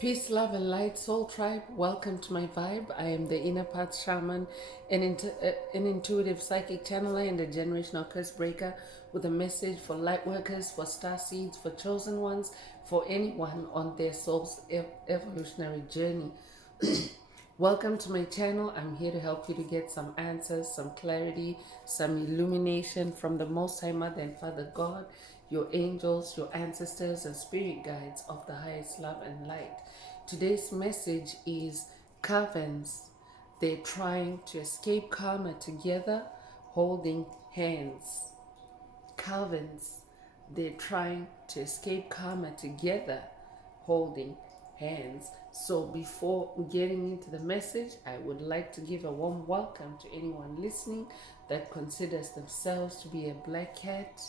Peace, love, and light, soul tribe. Welcome to my vibe. I am the inner path shaman, an intuitive psychic channeler, and a generational curse breaker with a message for light workers, for star seeds, for chosen ones, for anyone on their soul's evolutionary journey. Welcome to my channel. I'm here to help you to get some answers, some clarity, some illumination from the Most High Mother and Father God, your angels, your ancestors, and spirit guides of the highest love and light. Today's message is Covens. They're trying to escape karma together, holding hands. Covens. They're trying to escape karma together, holding hands. So before getting into the message, I would like to give a warm welcome to anyone listening that considers themselves to be a black cat,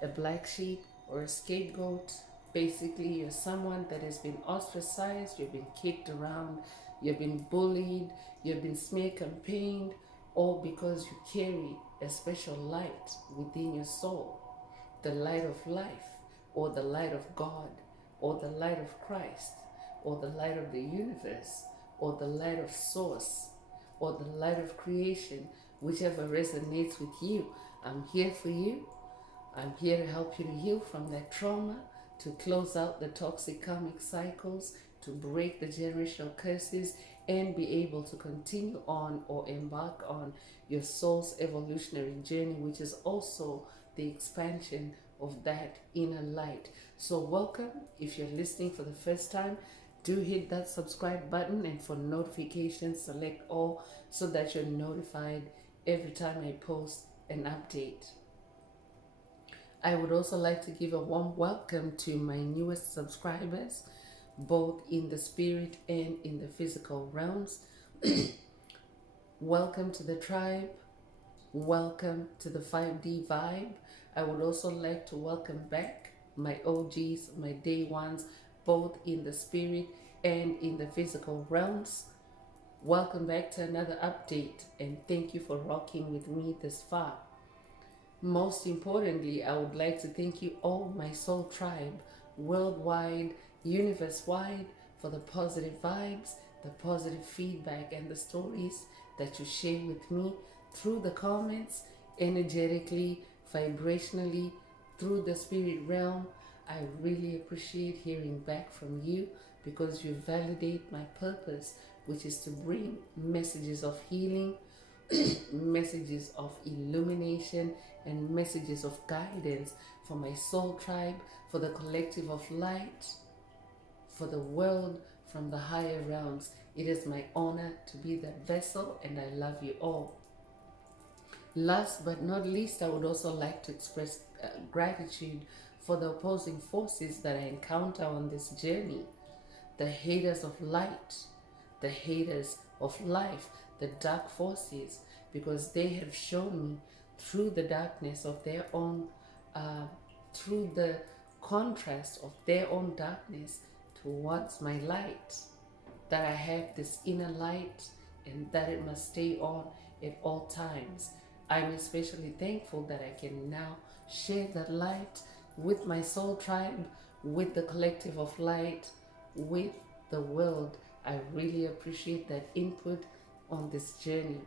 a black sheep, or a scapegoat. Basically, you're someone that has been ostracized, you've been kicked around, you've been bullied, you've been smear campaigned, all because you carry a special light within your soul, the light of life, or the light of God, or the light of Christ, or the light of the universe, or the light of source, or the light of creation, whichever resonates with you. I'm here for you. I'm here to help you to heal from that trauma, to close out the toxic karmic cycles, to break the generational curses, and be able to continue on or embark on your soul's evolutionary journey, which is also the expansion of that inner light. So welcome. If you're listening for the first time, do hit that subscribe button, and for notifications, select all so that you're notified every time I post an update. I would also like to give a warm welcome to my newest subscribers, both in the spirit and in the physical realms. Welcome to the tribe. Welcome to the 5D vibe. I would also like to welcome back my OGs, my day ones, both in the spirit and in the physical realms. Welcome back to another update, and thank you for rocking with me this far. Most importantly, I would like to thank you all, my soul tribe, worldwide, universe-wide, for the positive vibes, the positive feedback, and the stories that you share with me through the comments, energetically, vibrationally, through the spirit realm. I really appreciate hearing back from you because you validate my purpose, which is to bring messages of healing, messages of illumination, and messages of guidance for my soul tribe, for the collective of light, for the world from the higher realms. It is my honor to be that vessel, and I love you all. Last but not least, I would also like to express gratitude for the opposing forces that I encounter on this journey. The haters of light, the haters of life, the dark forces, because they have shown me through the darkness of their own, through the contrast of their own darkness towards my light, that I have this inner light and that it must stay on at all times. I'm especially thankful that I can now share that light with my soul tribe, with the collective of light, with the world. I really appreciate that input on this journey.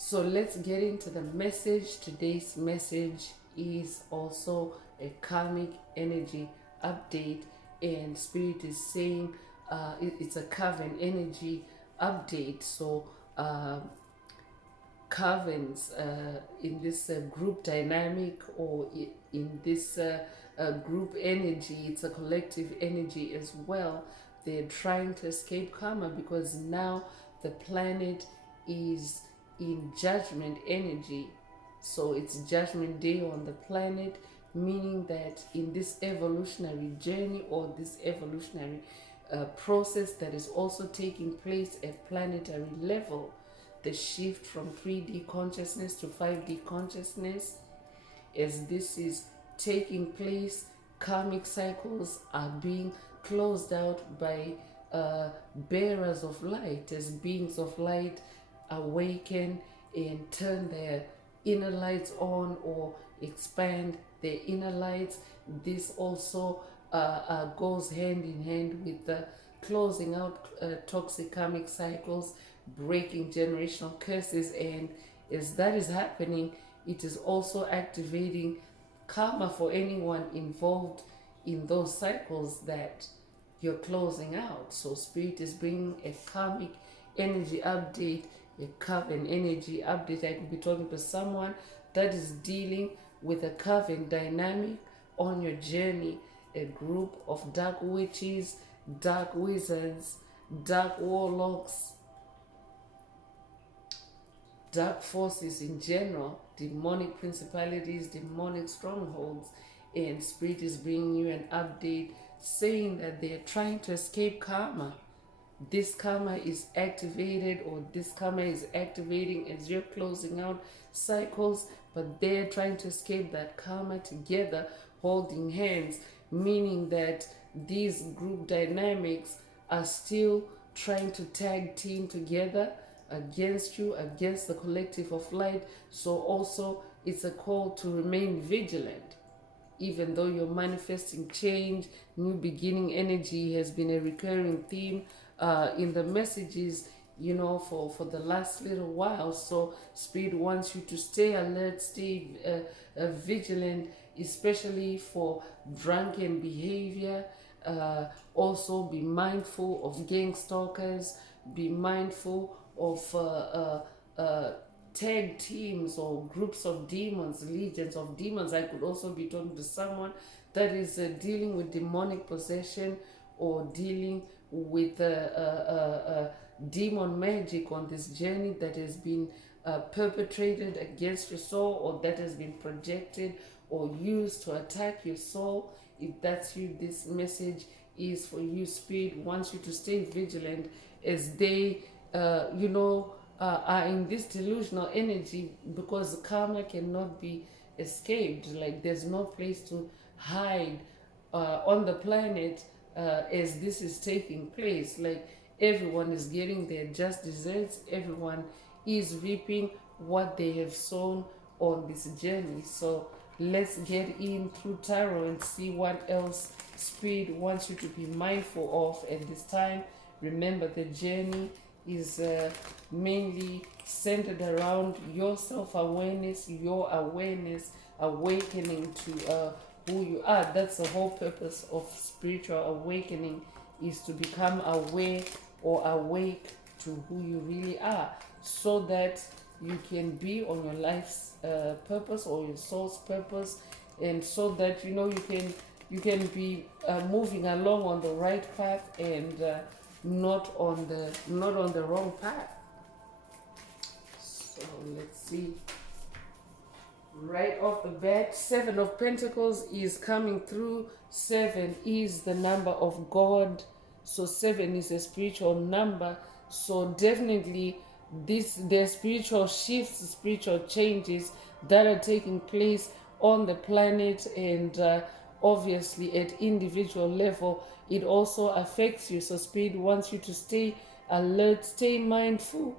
So let's get into the message. Today's message is also a karmic energy update, and Spirit is saying it's a Coven energy update. So Covens in this group dynamic, or in this group energy, it's a collective energy as well. They're trying to escape karma because now the planet is in judgment energy. So it's judgment day on the planet, meaning that in this evolutionary journey, or this evolutionary process that is also taking place at planetary level, the shift from 3D consciousness to 5D consciousness, as this is taking place, karmic cycles are being closed out by bearers of light, as beings of light awaken and turn their inner lights on, or expand their inner lights. This also goes hand in hand with the closing out toxic karmic cycles, breaking generational curses, and as that is happening, it is also activating karma for anyone involved in those cycles that you're closing out. So spirit is bringing a karmic energy update, a coven energy update. I could be talking to someone that is dealing with a coven dynamic on your journey, a group of dark witches, dark wizards, dark warlocks, dark forces in general, demonic principalities, demonic strongholds, and spirit is bringing you an update saying that they are trying to escape karma. This karma is activated, or this karma is activating as you're closing out cycles, but they're trying to escape that karma together, holding hands, meaning that these group dynamics are still trying to tag team together against you, against the collective of light. So also it's a call to remain vigilant. Even though you're manifesting change, new beginning energy has been a recurring theme in the messages, for the last little while. So spirit wants you to stay alert, stay vigilant, especially for drunken behavior. Also be mindful of gang stalkers, be mindful of tag teams or groups of demons, legions of demons. I could also be talking to someone that is dealing with demonic possession or dealing with demon magic on this journey that has been perpetrated against your soul, or that has been projected or used to attack your soul. If that's you, this message is for you. Spirit wants you to stay vigilant as they are in this delusional energy, because karma cannot be escaped. Like there's no place to hide on the planet as this is taking place. Like everyone is getting their just desserts, everyone is reaping what they have sown on this journey. So let's get in through tarot and see what else spirit wants you to be mindful of at this time. Remember, the journey is mainly centered around your self-awareness, your awareness, awakening to who you are. That's the whole purpose of spiritual awakening, is to become aware or awake to who you really are, so that you can be on your life's purpose or your soul's purpose, and so that you can be moving along on the right path and not on the wrong path. So let's see. Right off the bat, 7 of Pentacles is coming through. 7 is the number of God. So 7 is a spiritual number. So definitely there are spiritual shifts, spiritual changes that are taking place on the planet, and obviously at individual level it also affects you. So spirit wants you to stay alert, stay mindful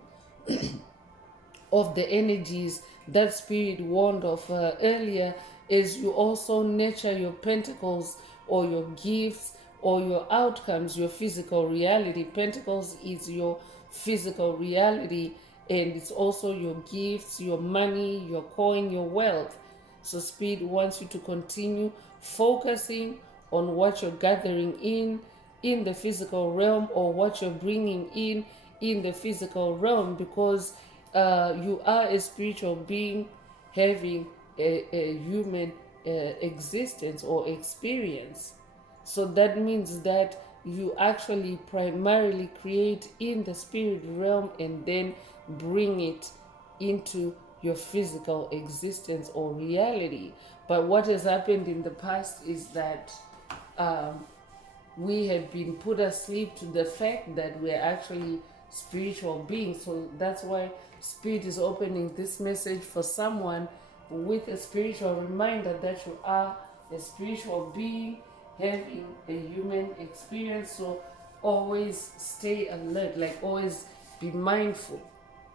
of the energies that spirit warned of earlier, as you also nurture your pentacles or your gifts or your outcomes, your physical reality. Pentacles is your physical reality, and it's also your gifts, your money, your coin, your wealth. So spirit wants you to continue focusing on what you're gathering in the physical realm, or what you're bringing in the physical realm, because you are a spiritual being having a human existence or experience. So that means that you actually primarily create in the spirit realm and then bring it into your physical existence or reality. But what has happened in the past is that we have been put asleep to the fact that we're actually spiritual beings. So that's why spirit is opening this message for someone with a spiritual reminder that you are a spiritual being having a human experience. So always stay alert, like always be mindful.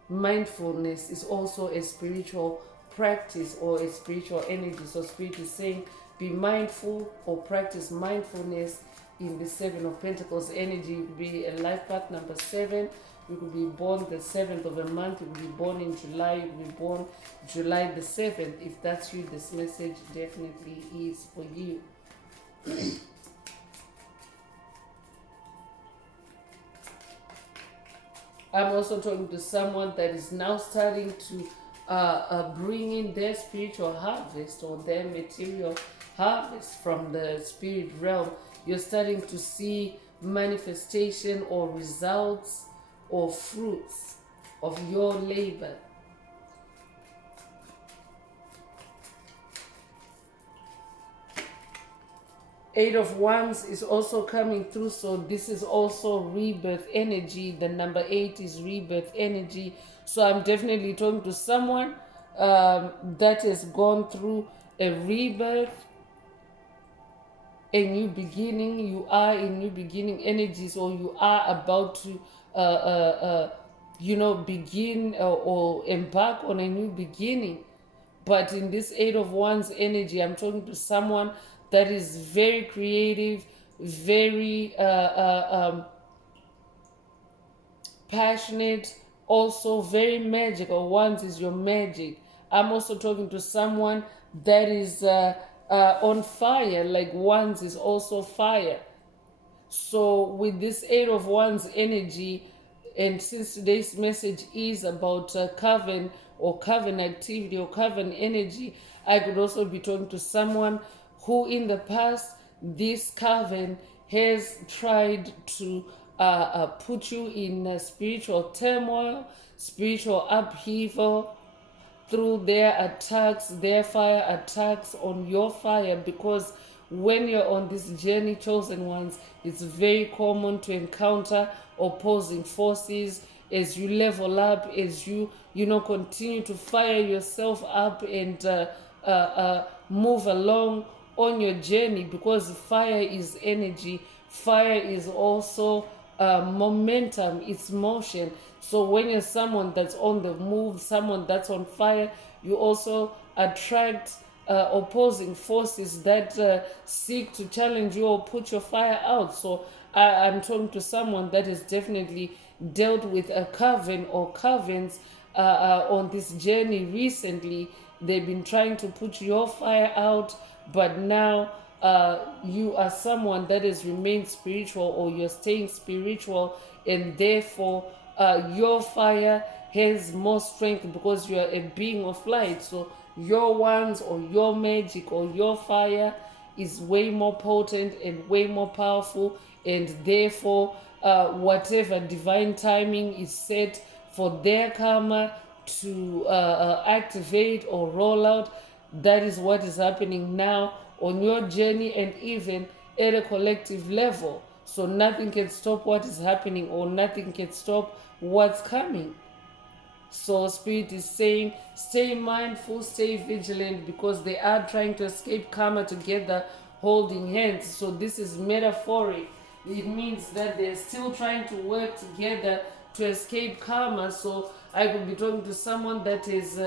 Mindfulness is also a spiritual practice or a spiritual energy. So spirit is saying be mindful or practice mindfulness in the Seven of Pentacles energy. You could be a life path number 7. You could be born the 7th of a month. You could be born in July. You could be born July the 7th. If that's you, this message definitely is for you. I'm also talking to someone that is now starting to bring in their spiritual harvest or their material harvest from the spirit realm. You're starting to see manifestation or results or fruits of your labor. Eight of Wands is also coming through, so this is also rebirth energy. The number 8 is rebirth energy. So I'm definitely talking to someone that has gone through a rebirth, a new beginning. You are in new beginning energies, or you are about to begin or embark on a new beginning. But in this Eight of Wands energy, I'm talking to someone that is very creative, very passionate, also very magical. Wands is your magic. I'm also talking to someone that is on fire, like Wands is also fire. So with this Eight of Wands energy, and since today's message is about coven or coven activity or coven energy, I could also be talking to someone who in the past, this coven has tried to put you in spiritual turmoil, spiritual upheaval, through their attacks, their fire attacks on your fire. Because when you're on this journey, chosen ones, it's very common to encounter opposing forces as you level up, as you continue to fire yourself up and move along on your journey. Because fire is energy, fire is also momentum, it's motion. So when you're someone that's on the move, someone that's on fire, you also attract opposing forces that seek to challenge you or put your fire out. So I'm talking to someone that has definitely dealt with a coven or covens on this journey recently. They've been trying to put your fire out, but now you are someone that has remained spiritual, or you're staying spiritual, and therefore your fire has more strength because you are a being of light. So your wands or your magic or your fire is way more potent and way more powerful, and therefore whatever divine timing is set for their karma to activate or roll out, that is what is happening now on your journey, and even at a collective level. So nothing can stop what is happening, or nothing can stop what's coming. So Spirit is saying, stay mindful, stay vigilant, because they are trying to escape karma together, holding hands. So this is metaphoric. It means that they're still trying to work together to escape karma. So I could be talking to someone that is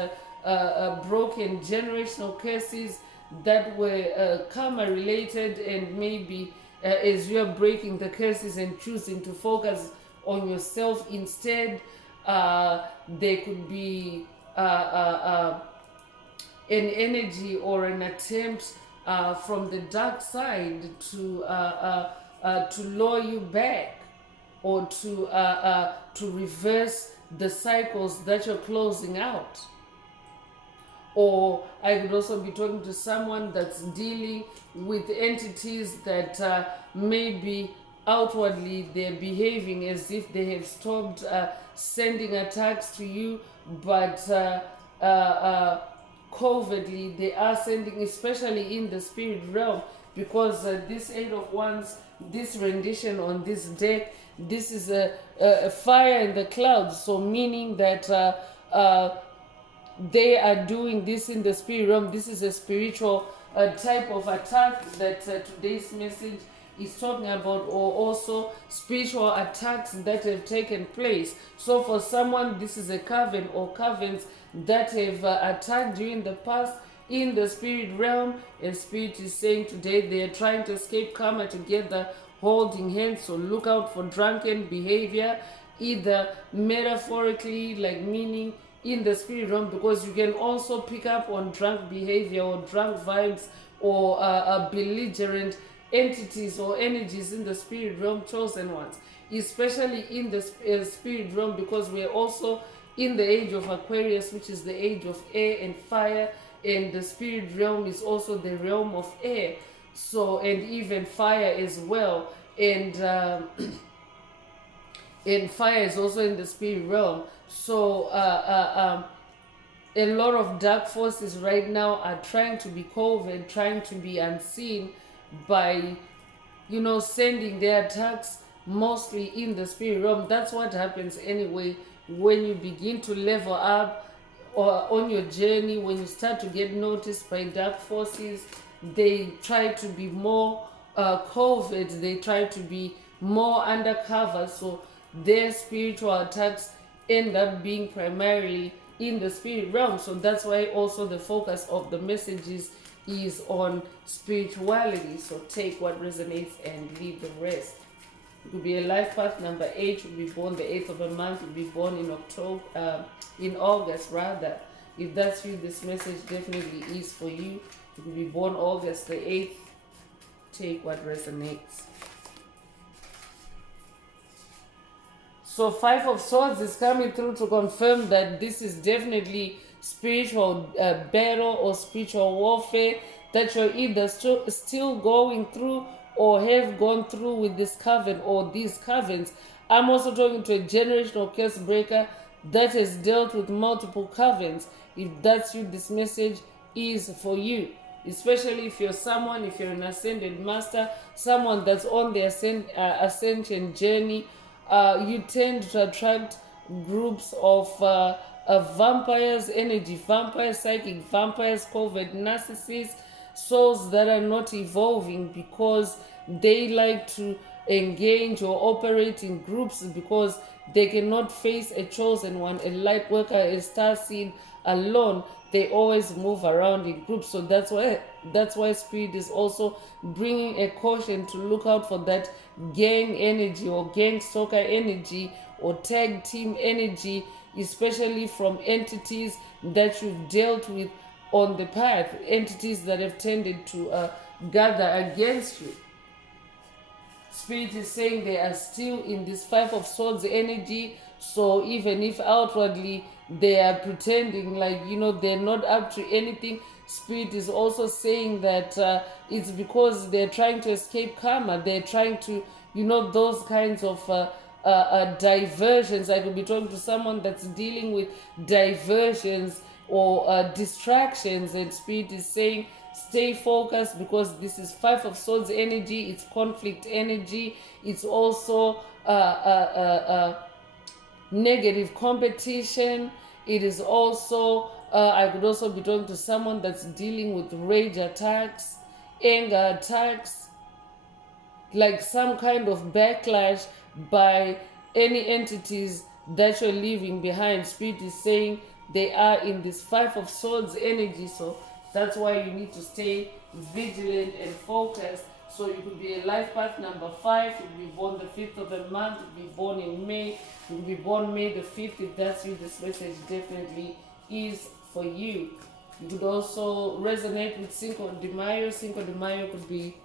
broken generational curses that were karma related, and maybe as you're breaking the curses and choosing to focus on yourself instead, there could be an energy or an attempt from the dark side to lure you back, or to reverse the cycles that you're closing out. Or I could also be talking to someone that's dealing with entities that maybe outwardly they're behaving as if they have stopped sending attacks to you, but covertly they are sending, especially in the spirit realm. Because this Eight of Wands, this rendition on this deck, this is a fire in the clouds. So meaning that they are doing this in the spirit realm. This is a spiritual type of attack that today's message is talking about, or also spiritual attacks that have taken place. So for someone, this is a coven or covens that have attacked you in the past. in the spirit realm, and spirit is saying today they are trying to escape karma together, holding hands. So look out for drunken behavior, either metaphorically, like meaning in the spirit realm, because you can also pick up on drunk behavior or drunk vibes or belligerent entities or energies in the spirit realm, chosen ones, especially in the spirit realm, because we're also in the age of Aquarius, which is the age of air and fire, and the spirit realm is also the realm of air, so, and even fire as well, and and fire is also in the spirit realm. So a lot of dark forces right now are trying to be covered, trying to be unseen by, sending their attacks mostly in the spirit realm. That's what happens anyway when you begin to level up or on your journey. When you start to get noticed by dark forces, they try to be more covert, they try to be more undercover, so their spiritual attacks end up being primarily in the spirit realm. So that's why also the focus of the messages is on spirituality. So take what resonates and leave the rest. It could be a life path number 8. You'll be born the 8th of a month. You'll be born in August rather. If that's you, this message definitely is for you. You could be born August the 8th. Take what resonates. So 5 of Swords is coming through to confirm that this is definitely spiritual battle or spiritual warfare that you're either still going through or have gone through with this coven or these covens. I'm also talking to a generational curse breaker that has dealt with multiple covens. If that's you, this message is for you. Especially if you're if you're an ascended master, someone that's on the ascension journey, you tend to attract groups of vampires, energy vampires, psychic vampires, covert narcissists, souls that are not evolving because they like to engage or operate in groups because they cannot face a chosen one, a light worker, a star seed alone. They always move around in groups. So that's why spirit is also bringing a caution to look out for that gang energy or gang stalker energy or tag team energy, especially from entities that you've dealt with on the path, entities that have tended to gather against you. Spirit is saying they are still in this 5 of Swords energy. So even if outwardly they are pretending like, they're not up to anything, Spirit is also saying that it's because they're trying to escape karma. They're trying to, those kinds of diversions. I could be talking to someone that's dealing with diversions or distractions, and Spirit is saying stay focused, because this is 5 of Swords energy. It's conflict energy. It's also negative competition. It is also I could also be talking to someone that's dealing with rage attacks, anger attacks, like some kind of backlash by any entities that you're leaving behind. Spirit is saying they are in this 5 of Swords energy. So that's why you need to stay vigilant and focused. So you could be a life path number 5. You could be born the 5th of the month. You could be born in May. You could be born May the 5th. If that's you, this message definitely is for you. You could also resonate with Cinco de Mayo. Cinco de Mayo could be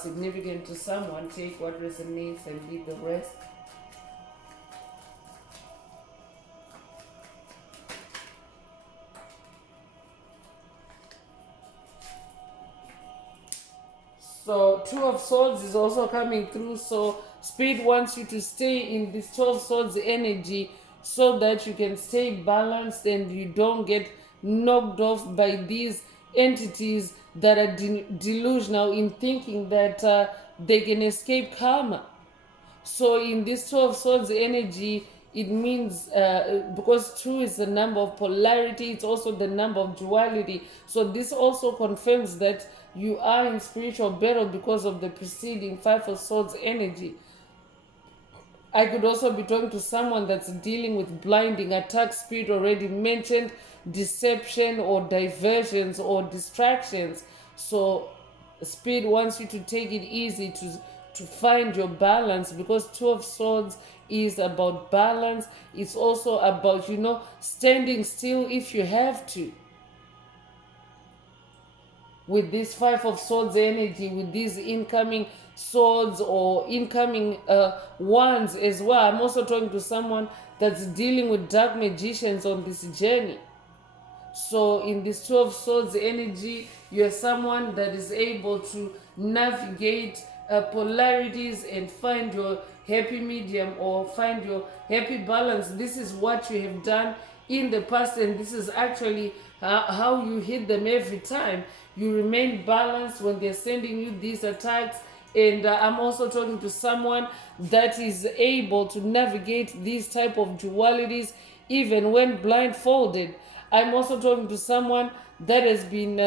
significant to someone. Take what resonates and leave the rest. So 2 of Swords is also coming through. So Spirit wants you to stay in this 2 of Swords energy so that you can stay balanced and you don't get knocked off by these entities that are delusional in thinking that they can escape karma. So in this 2 of Swords energy, it means because 2 is the number of polarity, it's also the number of duality. So this also confirms that you are in spiritual battle because of the preceding 5 of Swords energy. I could also be talking to someone that's dealing with blinding attack. Spirit already mentioned deception or diversions or distractions. So Spirit wants you to take it easy to find your balance, because Two of Swords is about balance. It's also about, standing still if you have to. With this Five of Swords energy, with these incoming swords or incoming wands as well. I'm also talking to someone that's dealing with dark magicians on this journey. So in this Two of Swords energy, you're someone that is able to navigate polarities and find your happy medium or find your happy balance. This is what you have done in the past, and this is actually how you hit them every time. You remain balanced when they're sending you these attacks. And I'm also talking to someone that is able to navigate these type of dualities even when blindfolded. I'm also talking to someone that has been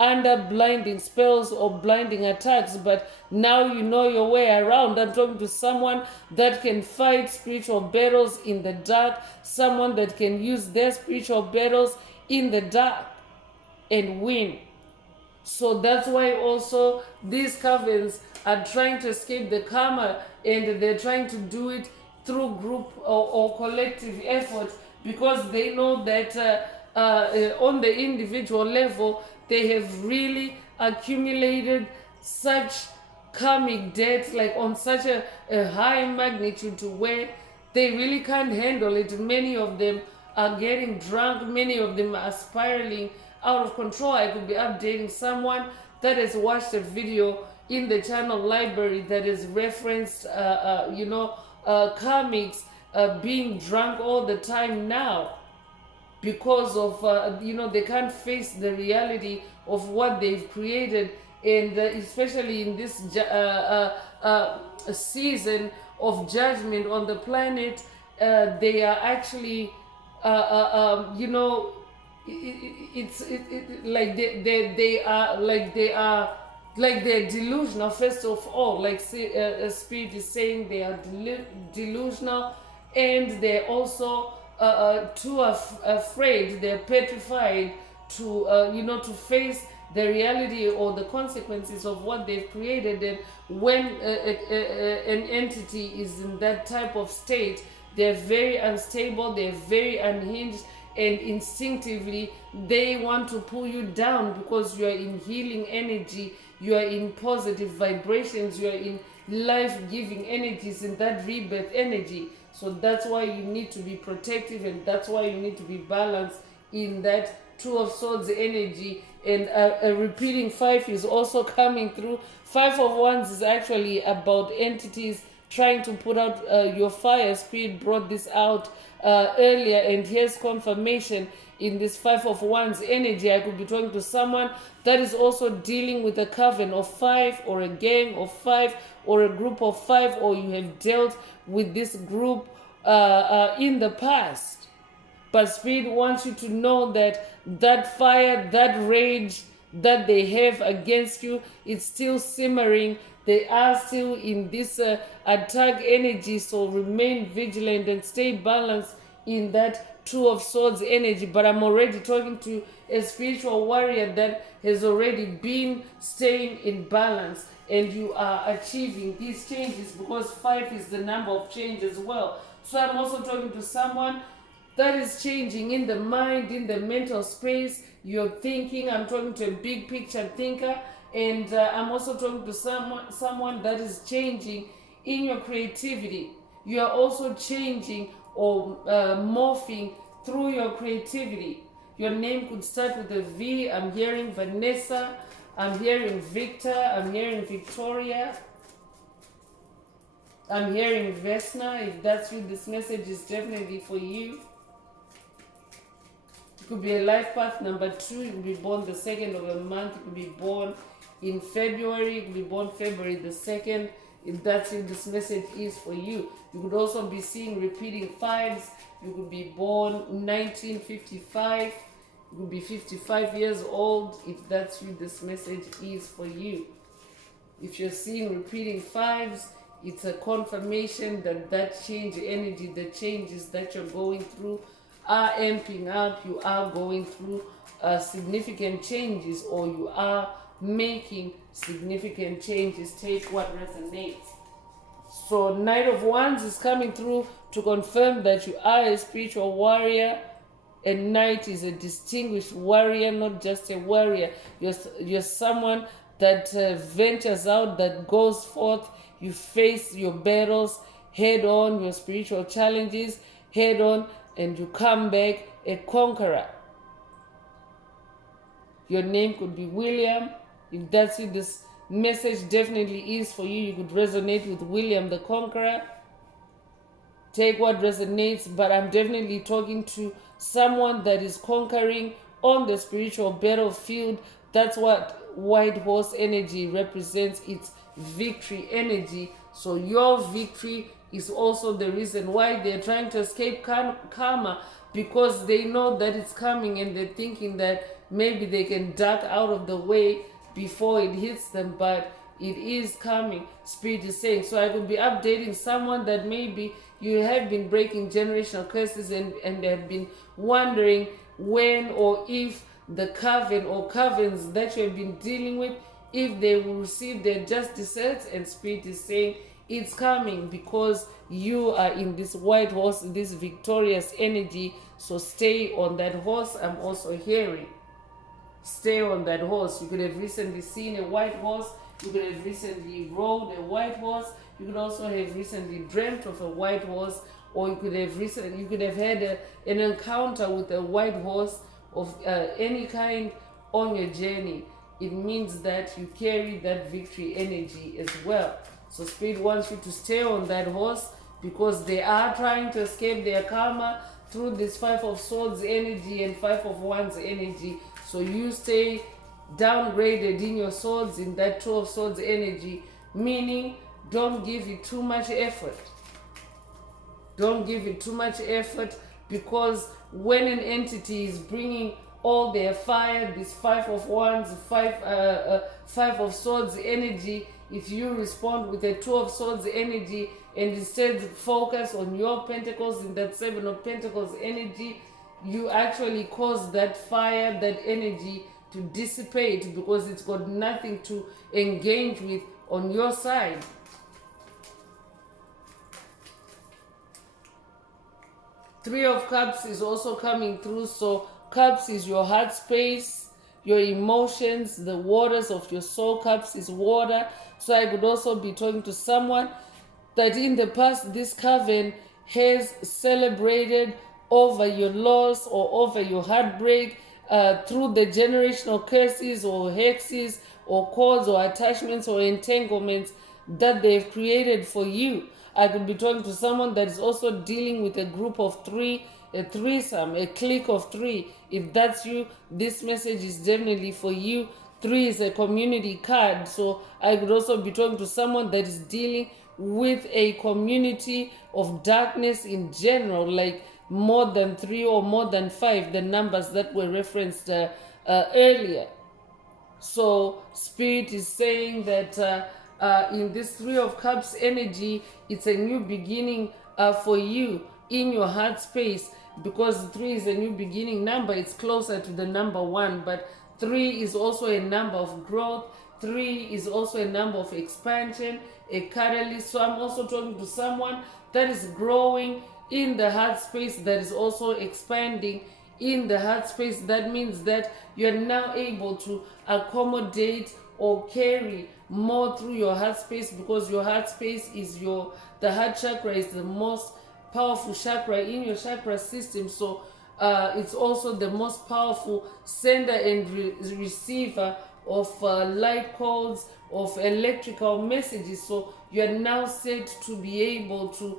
under blinding spells or blinding attacks, but now you know your way around. I'm talking to someone that can fight spiritual battles in the dark, someone that can use their spiritual battles in the dark and win. So that's why also these covens are trying to escape the karma, and they're trying to do it through group or collective effort, because they know that on the individual level they have really accumulated such karmic debt, like on such a high magnitude, to where they really can't handle it. Many of them are getting drunk, many of them are spiraling out of control. I could be updating someone that has watched a video in the channel library that is referenced karmics being drunk all the time now, because of they can't face the reality of what they've created. And especially in this season of judgment on the planet, they are actually they're delusional. First of all, like Spirit is saying, they are delusional, and they're also too afraid. They're petrified to to face the reality or the consequences of what they've created. And when an entity is in that type of state, they're very unstable, they're very unhinged, and instinctively they want to pull you down, because you are in healing energy, you are in positive vibrations, you are in life-giving energies, in that rebirth energy. So that's why you need to be protective, and that's why you need to be balanced in that Two of Swords energy. And a repeating five is also coming through. Five of Wands is actually about entities trying to put out your fire. Spirit brought this out earlier, and here's confirmation in this Five of Wands energy. I could be talking to someone that is also dealing with a coven of five, or a gang of five, or a group of five, or you have dealt with this group in the past. But Spirit wants you to know that that fire, that rage that they have against you, it's still simmering. They are still in this attack energy. So remain vigilant and stay balanced in that Two of Swords energy. But I'm already talking to a spiritual warrior that has already been staying in balance, and you are achieving these changes, because five is the number of change as well. So I'm also talking to someone that is changing in the mind, in the mental space. You're thinking. I'm talking to a big picture thinker, and I'm also talking to someone that is changing in your creativity. You are also changing or morphing through your creativity. Your name could start with a V. I'm hearing Vanessa, I'm hearing Victor, I'm hearing Victoria, I'm hearing Vesna. If that's you, this message is definitely for you. It could be a life path number 2. You could be born the 2nd of a month. You could be born in February. You could be born February the 2nd. If that's you, this message is for you. You could also be seeing repeating fives. You could be born 1955. You could be 55 years old. If that's you, this message is for you. If you're seeing repeating fives, it's a confirmation that that change energy, the changes that you're going through are amping up, you are going through significant changes, or you are making significant changes. Take what resonates. So Knight of Wands is coming through to confirm that you are a spiritual warrior. A knight is a distinguished warrior, not just a warrior. You're someone that ventures out, that goes forth. You face your battles head on, your spiritual challenges head on, and you come back a conqueror. Your name could be William. If that's it, this message definitely is for you. You could resonate with William the Conqueror. Take what resonates, but I'm definitely talking to someone that is conquering on the spiritual battlefield. That's what white horse energy represents. It's victory energy. So your victory is also the reason why they're trying to escape karma, because they know that it's coming and they're thinking that maybe they can duck out of the way before it hits them, but it is coming, Spirit is saying. So I could be updating someone that maybe you have been breaking generational curses and have been wondering when or if the coven or covens that you have been dealing with, if they will receive their just desserts, and Spirit is saying it's coming because you are in this white horse, this victorious energy. So stay on that horse. I'm also hearing. Stay on that horse. You could have recently seen a white horse. You could have recently rode a white horse. You could also have recently dreamt of a white horse, or you could have had an encounter with a white horse of any kind on your journey. It means that you carry that victory energy as well. So Spirit wants you to stay on that horse, because they are trying to escape their karma through this 5 of Swords energy and 5 of Wands energy. So you stay downgraded in your swords, in that 2 of Swords energy, meaning don't give it too much effort. Don't give it too much effort, because when an entity is bringing all their fire, this 5 of Wands, 5 of Swords energy, if you respond with a 2 of Swords energy and instead focus on your pentacles in that 7 of Pentacles energy, you actually cause that fire, that energy to dissipate, because it's got nothing to engage with on your side. Three of Cups is also coming through. So Cups is your heart space, your emotions, the waters of your soul. Cups is water. So I could also be talking to someone that in the past this coven has celebrated over your loss or over your heartbreak through the generational curses or hexes or cords or attachments or entanglements that they've created for you. I could be talking to someone that is also dealing with a group of 3, a threesome, a clique of 3. If that's you, this message is definitely for you. 3 is a community card. So I could also be talking to someone that is dealing with a community of darkness in general, like more than 3 or more than 5, the numbers that were referenced earlier. So Spirit is saying that in this 3 of Cups energy, it's a new beginning for you in your heart space, because 3 is a new beginning number. It's closer to the number 1, but 3 is also a number of growth. 3 is also a number of expansion, a catalyst. So I'm also talking to someone that is growing in the heart space, that is also expanding in the heart space. That means that you're now able to accommodate or carry more through your heart space, because your heart space is the heart chakra is the most powerful chakra in your chakra system. So it's also the most powerful sender and receiver of light codes, of electrical messages. So you're now set to be able to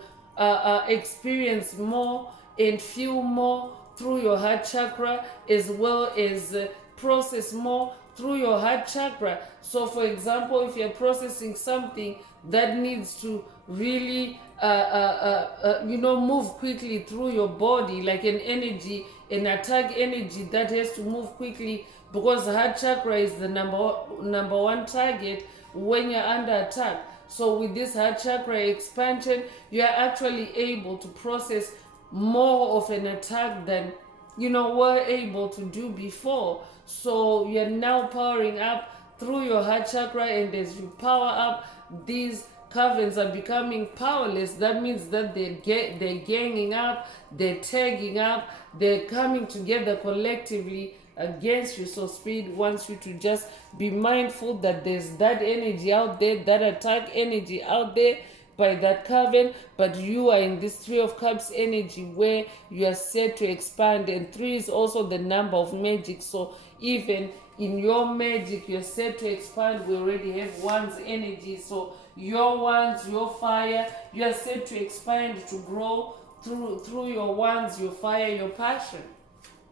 experience more and feel more through your heart chakra, as well as process more through your heart chakra. So for example, if you're processing something that needs to really move quickly through your body, like an energy, an attack energy that has to move quickly, because the heart chakra is the number 1 target when you're under attack. So with this heart chakra expansion, you are actually able to process more of an attack than were able to do before. So you're now powering up through your heart chakra, and as you power up, these covens are becoming powerless. That means that they're ganging up, they're tagging up, they're coming together collectively against you. So Spirit wants you to just be mindful that there's that energy out there, that attack energy out there by that coven, but you are in this Three of Cups energy where you are set to expand, and 3 is also the number of magic. So even in your magic, you're set to expand. We already have one's energy, so your wands, your fire, you are set to expand, to grow through your wands, your fire, your passion.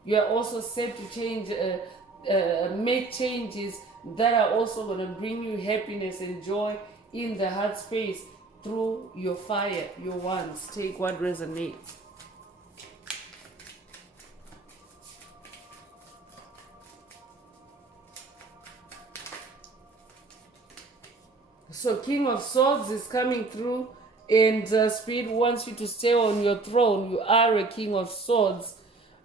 You are also set to change, make changes that are also going to bring you happiness and joy in the heart space through your fire, your wands. Take what resonates. So King of Swords is coming through, and Spirit wants you to stay on your throne. You are a King of Swords.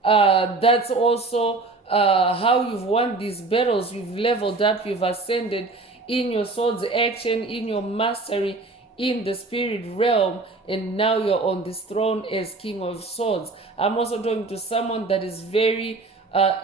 That's also how you've won these battles. You've leveled up, you've ascended in your swords action, in your mastery in the spirit realm, and now you're on this throne as King of Swords. I'm also talking to someone that is very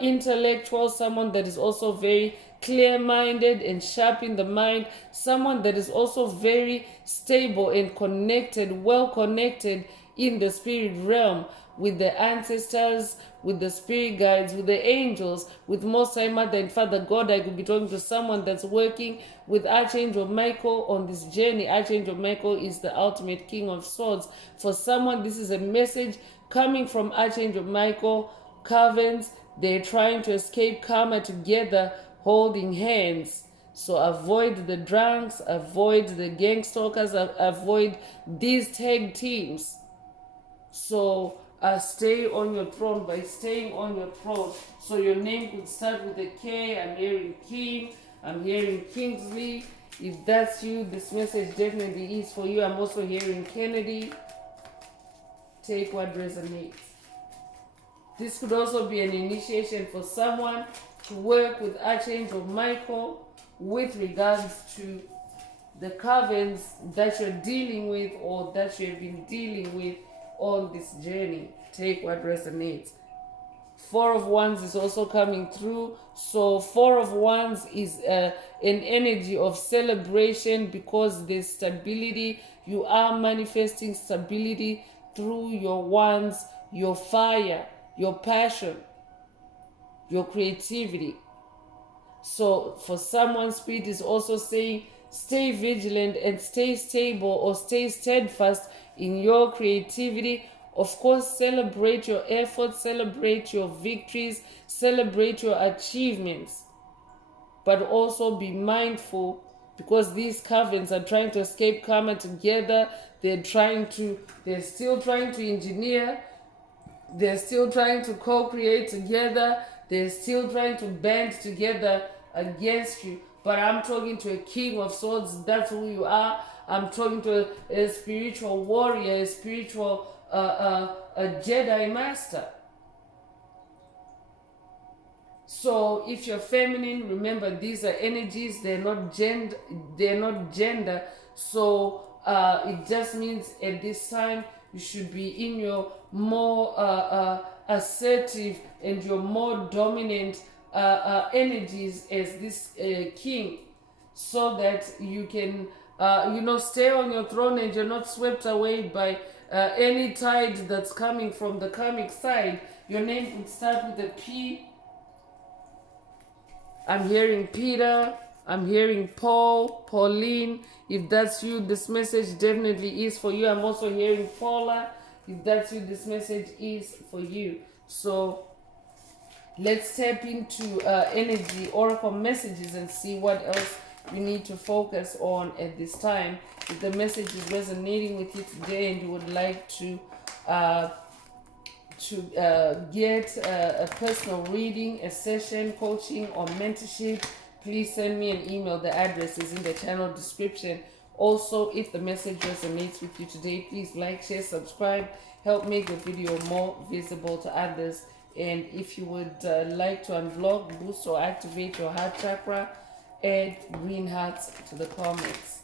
intellectual, someone that is also very clear-minded and sharp in the mind, someone that is also very stable and connected, well connected in the spirit realm with the ancestors, with the spirit guides, with the angels, with Most High Mother and Father God. I could be talking to someone that's working with Archangel Michael on this journey. Archangel Michael is the ultimate King of Swords. For someone, this is a message coming from Archangel Michael. Covens, they're trying to escape karma together, holding hands. So avoid the drunks, avoid the gang stalkers, avoid these tag teams. So stay on your throne. By staying on your throne, so your name could start with a K. I'm hearing King, I'm hearing Kingsley. If that's you, this message definitely is for you. I'm also hearing Kennedy. Take what resonates. This could also be an initiation for someone to work with Archangel Michael with regards to the covens that you're dealing with or that you have been dealing with on this journey. Take what resonates. 4 of Wands is also coming through. So 4 of Wands is an energy of celebration because there's stability. You are manifesting stability through your wands, your fire, your passion, your creativity. So for someone, Spirit is also saying stay vigilant and stay stable or stay steadfast in your creativity. Of course, celebrate your efforts, celebrate your victories, celebrate your achievements, but also be mindful because these covens are trying to escape karma together. They're still trying to engineer. They're still trying to co-create together. They're still trying to band together against you. But I'm talking to a King of Swords. That's who you are. I'm talking to a spiritual warrior, a spiritual a Jedi master. So if you're feminine, remember these are energies. They're not gender. They're not gender. So it just means at this time you should be in your more assertive and your more dominant energies as this king, so that you can stay on your throne and you're not swept away by any tide that's coming from the karmic side. Your name could start with a P. I'm hearing Peter. I'm hearing Paul, Pauline. If that's you, this message definitely is for you. I'm also hearing Paula. If that's you, this message is for you. So let's tap into energy oracle messages and see what else we need to focus on at this time. If the message is resonating with you today and you would like to get a personal reading, a session, coaching, or mentorship, please send me an email. The address is in the channel description, Also, if the message resonates with you today, please like, share, subscribe, help make the video more visible to others. And if you would like to unblock, boost, or activate your heart chakra, add green hearts to the comments.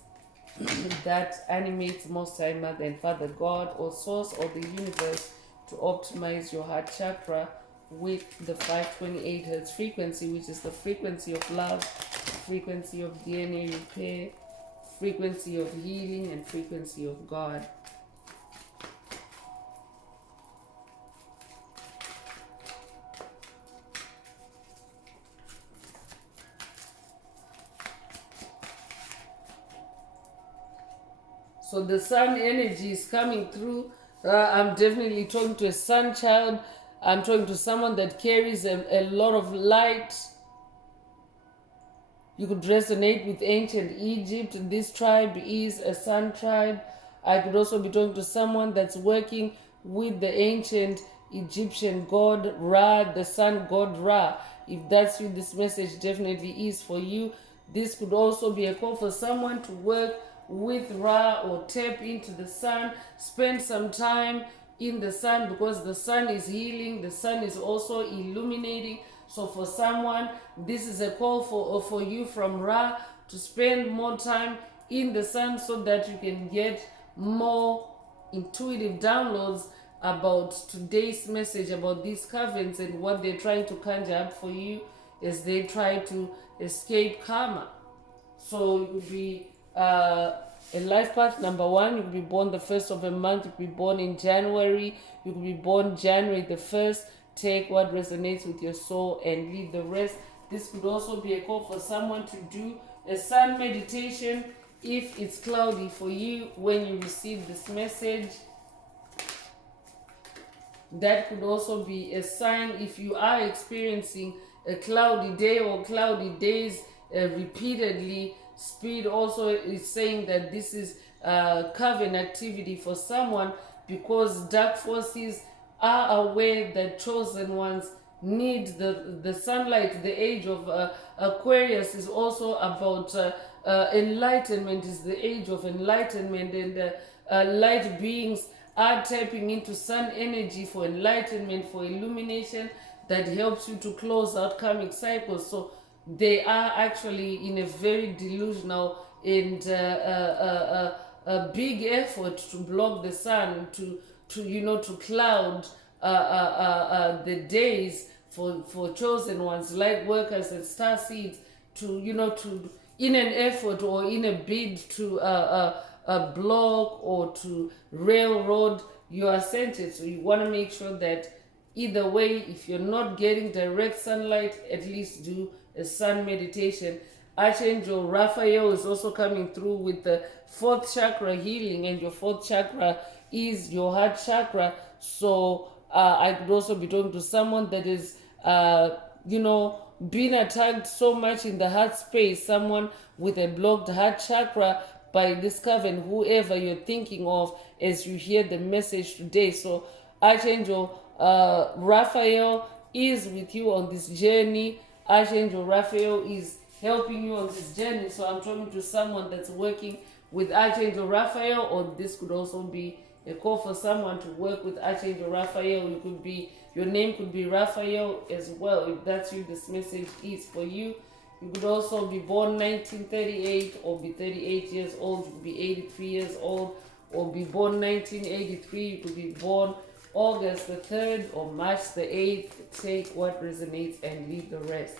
That animates Most High Mother and Father God or Source or the universe to optimize your heart chakra with the 528 hertz frequency, which is the frequency of love, frequency of DNA repair, frequency of healing, and frequency of God. So the sun energy is coming through. I'm definitely talking to a sun child. I'm talking to someone that carries a lot of light. You could resonate with ancient Egypt. This tribe is a sun tribe. I could also be talking to someone that's working with the ancient Egyptian god Ra, the sun god Ra. If that's you, this message definitely is for you. This could also be a call for someone to work with Ra or tap into the sun, spend some time in the sun, because the sun is healing, the sun is also illuminating. So for someone, this is a call for you from Ra to spend more time in the sun so that you can get more intuitive downloads about today's message, about these covens and what they're trying to conjure up for you as they try to escape karma. So it would be a life path number 1. You could be born the first of a month. You could be born in January. You could be born January the 1st. Take what resonates with your soul and leave the rest. This could also be a call for someone to do a sun meditation if it's cloudy for you when you receive this message. That could also be a sign if you are experiencing a cloudy day or cloudy days repeatedly. Spirit also is saying that this is coven activity for someone, because dark forces are aware that chosen ones need the sunlight. The age of Aquarius is also about enlightenment, is the age of enlightenment, and light beings are tapping into sun energy for enlightenment, for illumination that helps you to close out karmic cycles. So they are actually in a very delusional and a big effort to block the sun, to cloud the days for chosen ones, light workers and star seeds, to in an effort or in a bid to block or to railroad your ascension. So you want to make sure that either way, if you're not getting direct sunlight, at least do a sun meditation. Archangel Raphael is also coming through with the 4th chakra healing, and your 4th chakra is your heart chakra. So I could also be talking to someone that is, being attacked so much in the heart space, someone with a blocked heart chakra by this coven, whoever you're thinking of as you hear the message today. So Archangel Raphael is with you on this journey. Archangel Raphael is helping you on this journey. So I'm talking to someone that's working with Archangel Raphael, or this could also be a call for someone to work with Archangel Raphael. Your name could be Raphael as well. If that's you, this message is for you. You could also be born 1938 or be 38 years old. You could be 83 years old or be born 1983. You could be born August the 3rd or March the 8th. Take what resonates and leave the rest.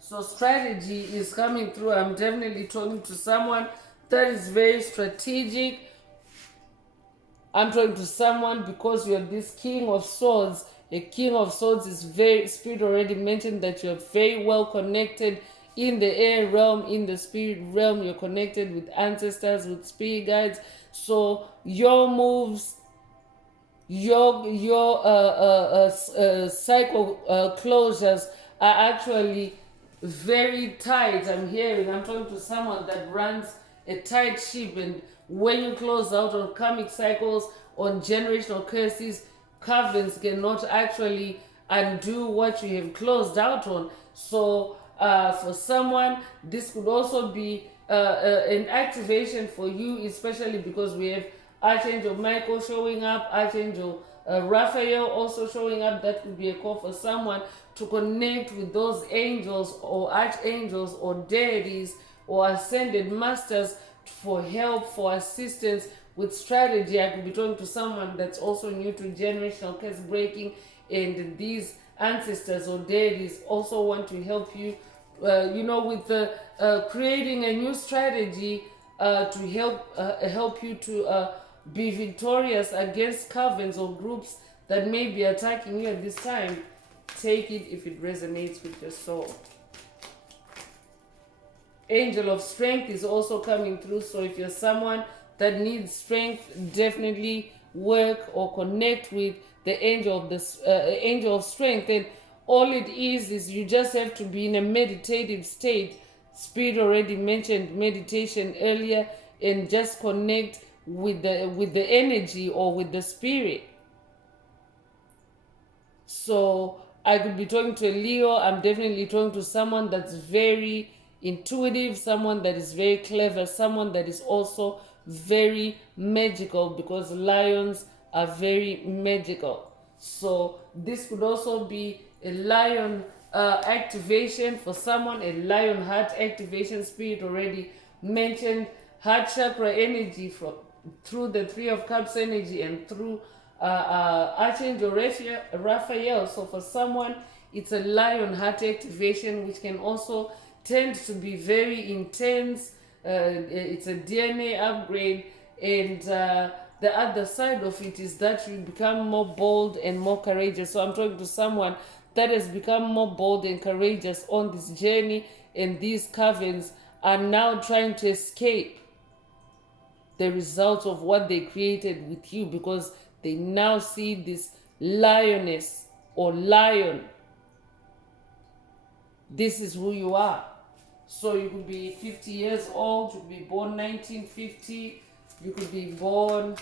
So strategy is coming through. I'm definitely talking to someone that is very strategic. I'm talking to someone because you're this King of Swords. A King of Swords is very, Spirit already mentioned that you're very well connected in the air realm, in the spirit realm. You're connected with ancestors, with spirit guides. So your moves, your cycle closures are actually very tight. I'm talking to someone that runs a tight ship, and when you close out on karmic cycles, on generational curses, Covens cannot actually undo what you have closed out on. So for someone, this could also be an activation for you, especially because we have Archangel Michael showing up, Archangel Raphael also showing up. That could be a call for someone to connect with those angels or archangels or deities or ascended masters for help, for assistance with strategy. I could be talking to someone that's also new to generational curse breaking, and these ancestors or deities also want to help you, with creating a new strategy to help you to be victorious against covens or groups that may be attacking you at this time. Take it if it resonates with your soul. Angel of strength is also coming through. So if you're someone that needs strength, definitely work or connect with the angel of strength. And all it is you just have to be in a meditative state. Spirit already mentioned meditation earlier, and just connect with the energy or with the spirit. So I could be talking to a Leo. I'm definitely talking to someone that's very intuitive, someone that is very clever, someone that is also very magical, because lions are very magical. So this could also be a lion activation for someone, a lion heart activation. Spirit already mentioned heart chakra energy through the Three of Cups energy and through Archangel Raphael. So for someone, it's a lion heart activation, which can also tend to be very intense. It's a DNA upgrade, and the other side of it is that you become more bold and more courageous. So I'm talking to someone that has become more bold and courageous on this journey, and these covens are now trying to escape the results of what they created with you, because they now see this lioness or lion. This is who you are. So you could be 50 years old, you could be born 1950, you could be born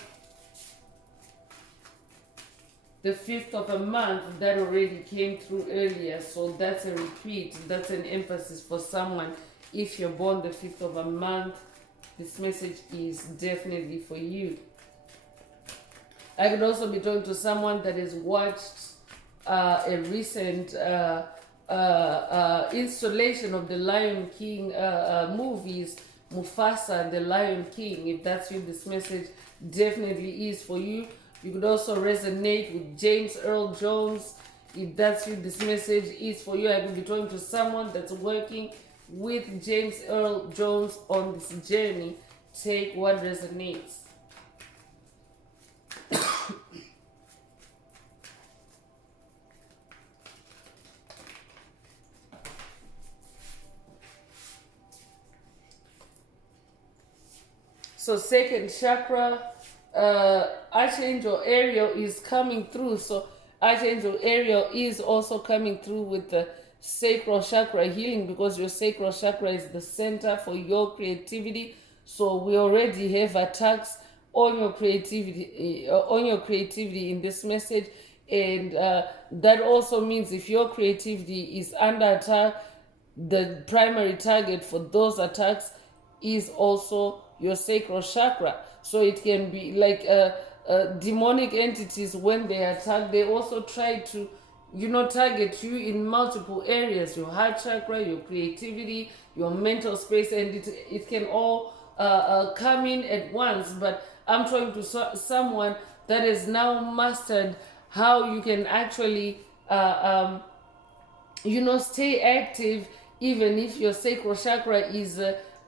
the 5th of a month. That already came through earlier, so that's a repeat, that's an emphasis for someone. If you're born the 5th of a month, this message is definitely for you. I could also be talking to someone that has watched a recent installation of the Lion King movies, Mufasa and the Lion King. If that's you, this message definitely is for you. You could also resonate with James Earl Jones. If that's you, this message is for you. I could be talking to someone that's working with James Earl Jones on this journey. Take what resonates. So second chakra, Archangel Ariel is coming through. So Archangel Ariel is also coming through with the sacral chakra healing, because your sacral chakra is the center for your creativity. So we already have attacks on your creativity, in this message, and that also means if your creativity is under attack, the primary target for those attacks is also your sacral chakra. So it can be like demonic entities. When they attack, they also try to target you in multiple areas: your heart chakra, your creativity, your mental space, and it can all come in at once. But I'm trying to someone that has now mastered how you can actually stay active even if your sacral chakra is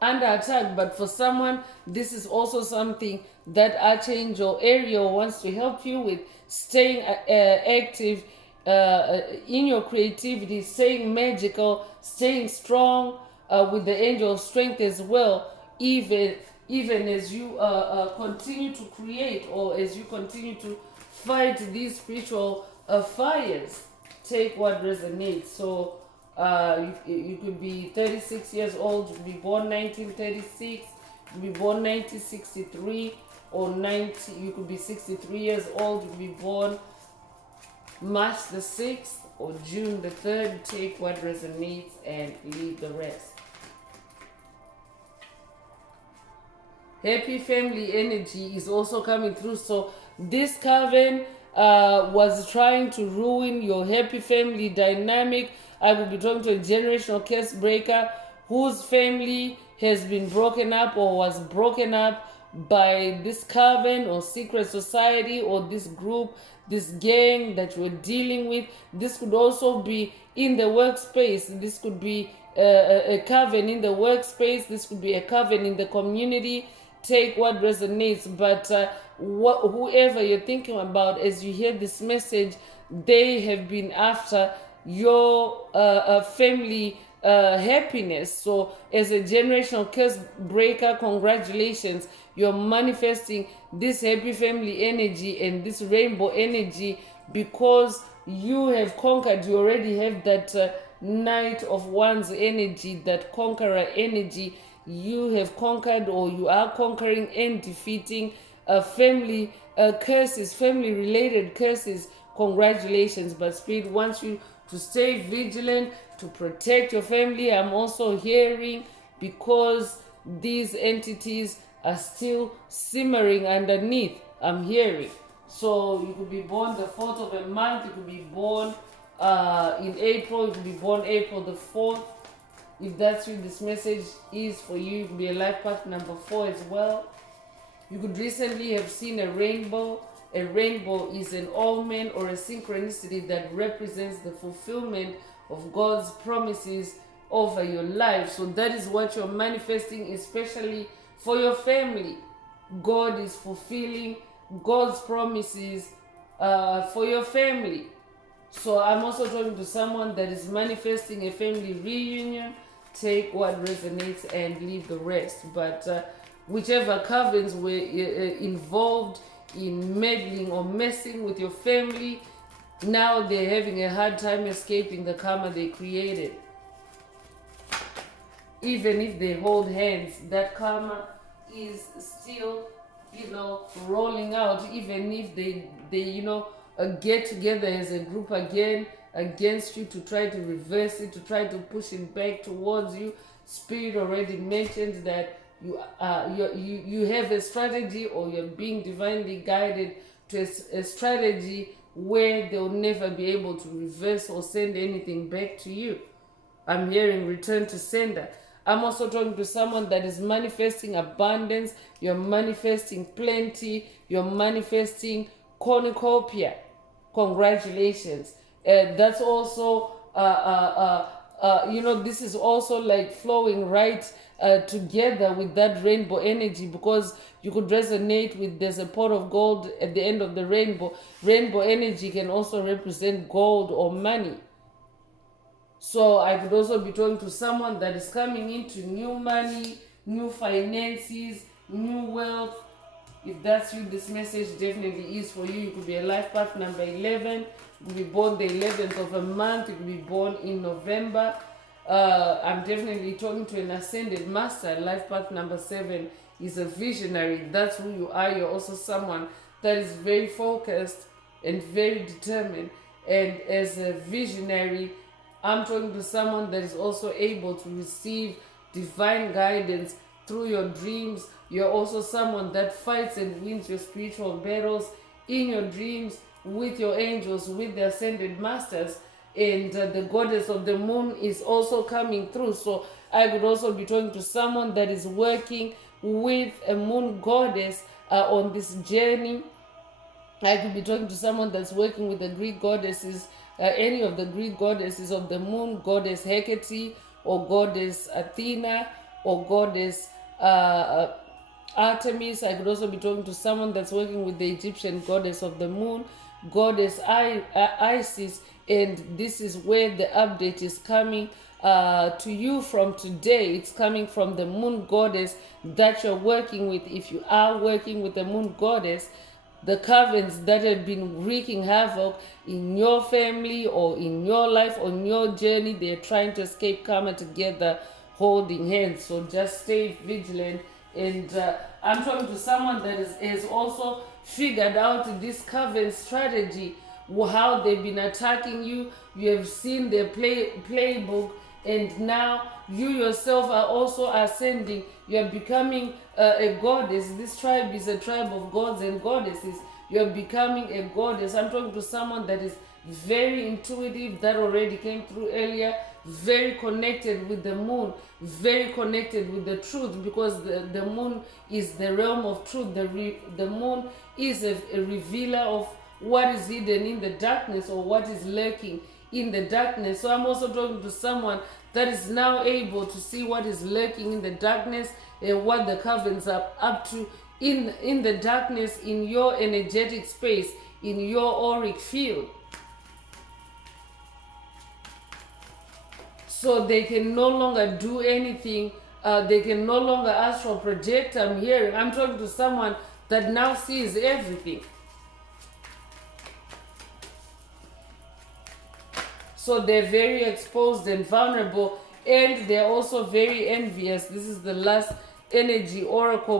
under attack. But for someone, this is also something that Archangel Ariel wants to help you with: staying active in your creativity, staying magical, staying strong, with the angel of strength as well, even as you continue to create, or as you continue to fight these spiritual fires. Take what resonates. So you could be 36 years old, you could be born 1936, You could be born 1963 or 90. You could be 63 years old. You could be born March the 6th or June the 3rd. Take what resonates and leave the rest. Happy family energy is also coming through. So this Coven was trying to ruin your happy family dynamic. I will be talking to a generational curse breaker whose family has been broken up or was broken up by this coven or secret society or this group, this gang that you're dealing with. This could also be in the workspace. This could be a coven in the workspace. This could be a coven in the community. Take what resonates. But whoever you're thinking about as you hear this message, they have been after your family happiness. So as a generational curse breaker, congratulations. You're manifesting this happy family energy and this rainbow energy because you have conquered. You already have that Knight of Wands energy, that conqueror energy. You have conquered, or you are conquering and defeating family curses, family related curses. Congratulations. But Spirit wants you to stay vigilant, to protect your family. I'm also hearing because these entities are still simmering underneath. I'm hearing. So you could be born the 4th of a month. You could be born in April. You could be born April the 4th. If that's you, this message is for you. You could be a life path number 4 as well. You could recently have seen a rainbow. A rainbow is an omen or a synchronicity that represents the fulfillment of God's promises over your life. So that is what you're manifesting, especially for your family. God is fulfilling God's promises for your family. So I'm also talking to someone that is manifesting a family reunion. Take what resonates and leave the rest. But whichever covens were involved in meddling or messing with your family, now they're having a hard time escaping the karma they created. Even if they hold hands, that karma is still, rolling out. Even if they get together as a group again against you to try to reverse it, to try to push it back towards you. Spirit already mentioned that you have a strategy, or you're being divinely guided to a strategy where they'll never be able to reverse or send anything back to you. I'm hearing return to sender. I'm also talking to someone that is manifesting abundance. You're manifesting plenty. You're manifesting cornucopia. Congratulations. That's also, this is also like flowing right together with that rainbow energy, because you could resonate with, there's a pot of gold at the end of the rainbow. Rainbow energy can also represent gold or money. So I could also be talking to someone that is coming into new money, new finances, new wealth. If that's you, this message definitely is for you. You could be a life path number 11. You could be born the 11th of a month. You could be born in November. I'm definitely talking to an ascended master. Life path number 7 is a visionary. That's who you are. You're also someone that is very focused and very determined. And as a visionary, I'm talking to someone that is also able to receive divine guidance through your dreams. You're also someone that fights and wins your spiritual battles in your dreams with your angels, with the ascended masters. And the goddess of the moon is also coming through. So I could also be talking to someone that is working with a moon goddess on this journey. I could be talking to someone that's working with the Greek goddesses, any of the Greek goddesses of the moon, goddess Hecate, or goddess Athena, or goddess Artemis. I could also be talking to someone that's working with the Egyptian goddess of the moon, goddess Isis. And this is where the update is coming to you from today. It's coming from the moon goddess that you're working with. If you are working with the moon goddess, the covens that have been wreaking havoc in your family or in your life, on your journey, they're trying to escape karma together, holding hands. So just stay vigilant And I'm talking to someone that has also figured out this Coven strategy, how they've been attacking you. You have seen their playbook, and now you yourself are also ascending. You are becoming a goddess. This tribe is a tribe of gods and goddesses. You are becoming a goddess. I'm talking to someone that is very intuitive, that already came through earlier, very connected with the moon, very connected with the truth, because the moon is the realm of truth. The moon is a revealer of what is hidden in the darkness, or what is lurking in the darkness. So I'm also talking to someone that is now able to see what is lurking in the darkness and what the Covens are up to in the darkness, in your energetic space, in your auric field. So they can no longer do anything. They can no longer astral project. I'm talking to someone that now sees everything. So they're very exposed and vulnerable, and they're also very envious. This is the last energy oracle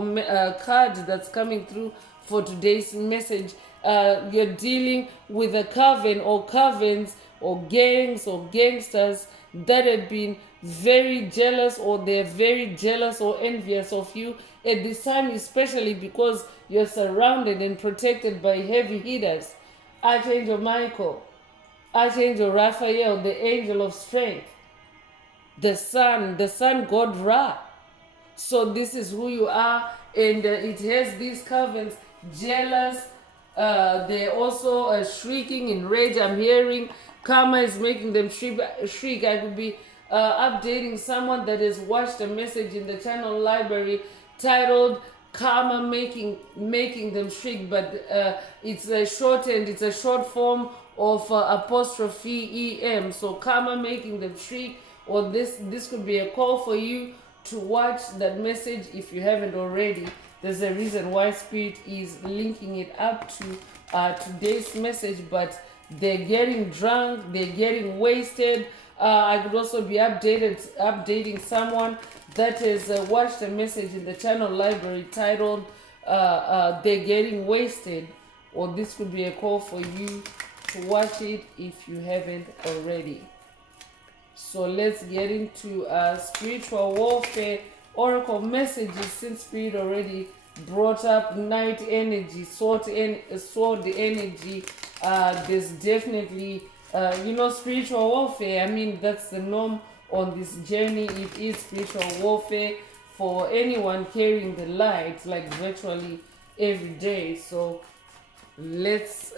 card that's coming through for today's message. You're dealing with a coven or covens or gangs or gangsters that have been very jealous, or they're very jealous or envious of you at this time, especially because you're surrounded and protected by heavy hitters. Archangel Michael, Archangel Raphael, the angel of strength, the sun god Ra. So this is who you are, and it has these covens jealous. They're also shrieking in rage. I'm hearing karma is making them shriek. I could be updating someone that has watched a message in the channel library titled karma making them shriek, but it's a shortened, it's a short form of apostrophe em. So karma making them shriek, or this could be a call for you to watch that message if you haven't already. There's a reason why Spirit is linking it up to today's message, but they're getting drunk, they're getting wasted. I could also be updating someone that has watched a message in the channel library titled they're getting wasted, or this could be a call for you to watch it if you haven't already. So let's get into spiritual warfare oracle messages, since Spirit already brought up night energy, sword energy. There's definitely spiritual warfare. I mean, that's the norm on this journey. It is spiritual warfare for anyone carrying the light, like virtually every day. So let's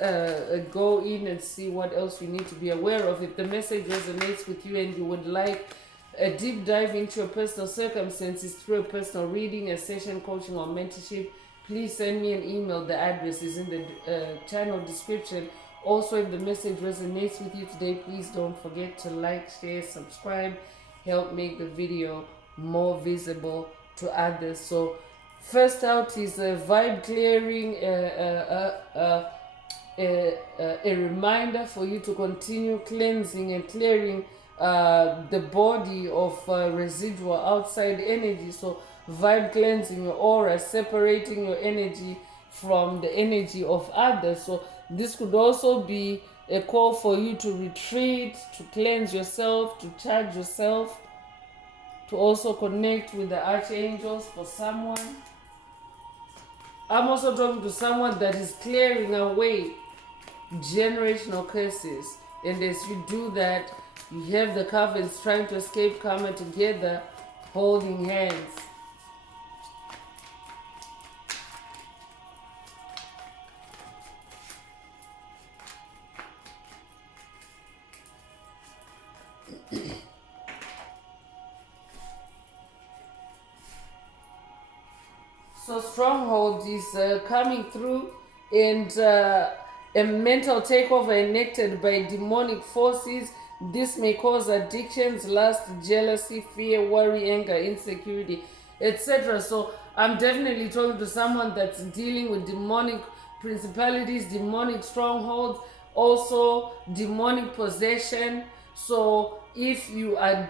go in and see what else you need to be aware of. If the message resonates with you and you would like a deep dive into your personal circumstances through a personal reading, a session, coaching, or mentorship, please send me an email. The address is in the channel description. Also, if the message resonates with you today, please don't forget to like, share, subscribe. Help make the video more visible to others. So first out is a vibe clearing, a reminder for you to continue cleansing and clearing the body of residual outside energy. So vibe cleansing your aura, separating your energy from the energy of others. So this could also be a call for you to retreat, to cleanse yourself, to charge yourself, to also connect with the archangels for someone. I'm also talking to someone that is clearing away generational curses. And as you do that, you have the Covens trying to escape karma together, holding hands. So stronghold is coming through, and a mental takeover enacted by demonic forces. This may cause addictions, lust, jealousy, fear, worry, anger, insecurity, etc. So I'm definitely talking to someone that's dealing with demonic principalities, demonic strongholds, also demonic possession. So if you are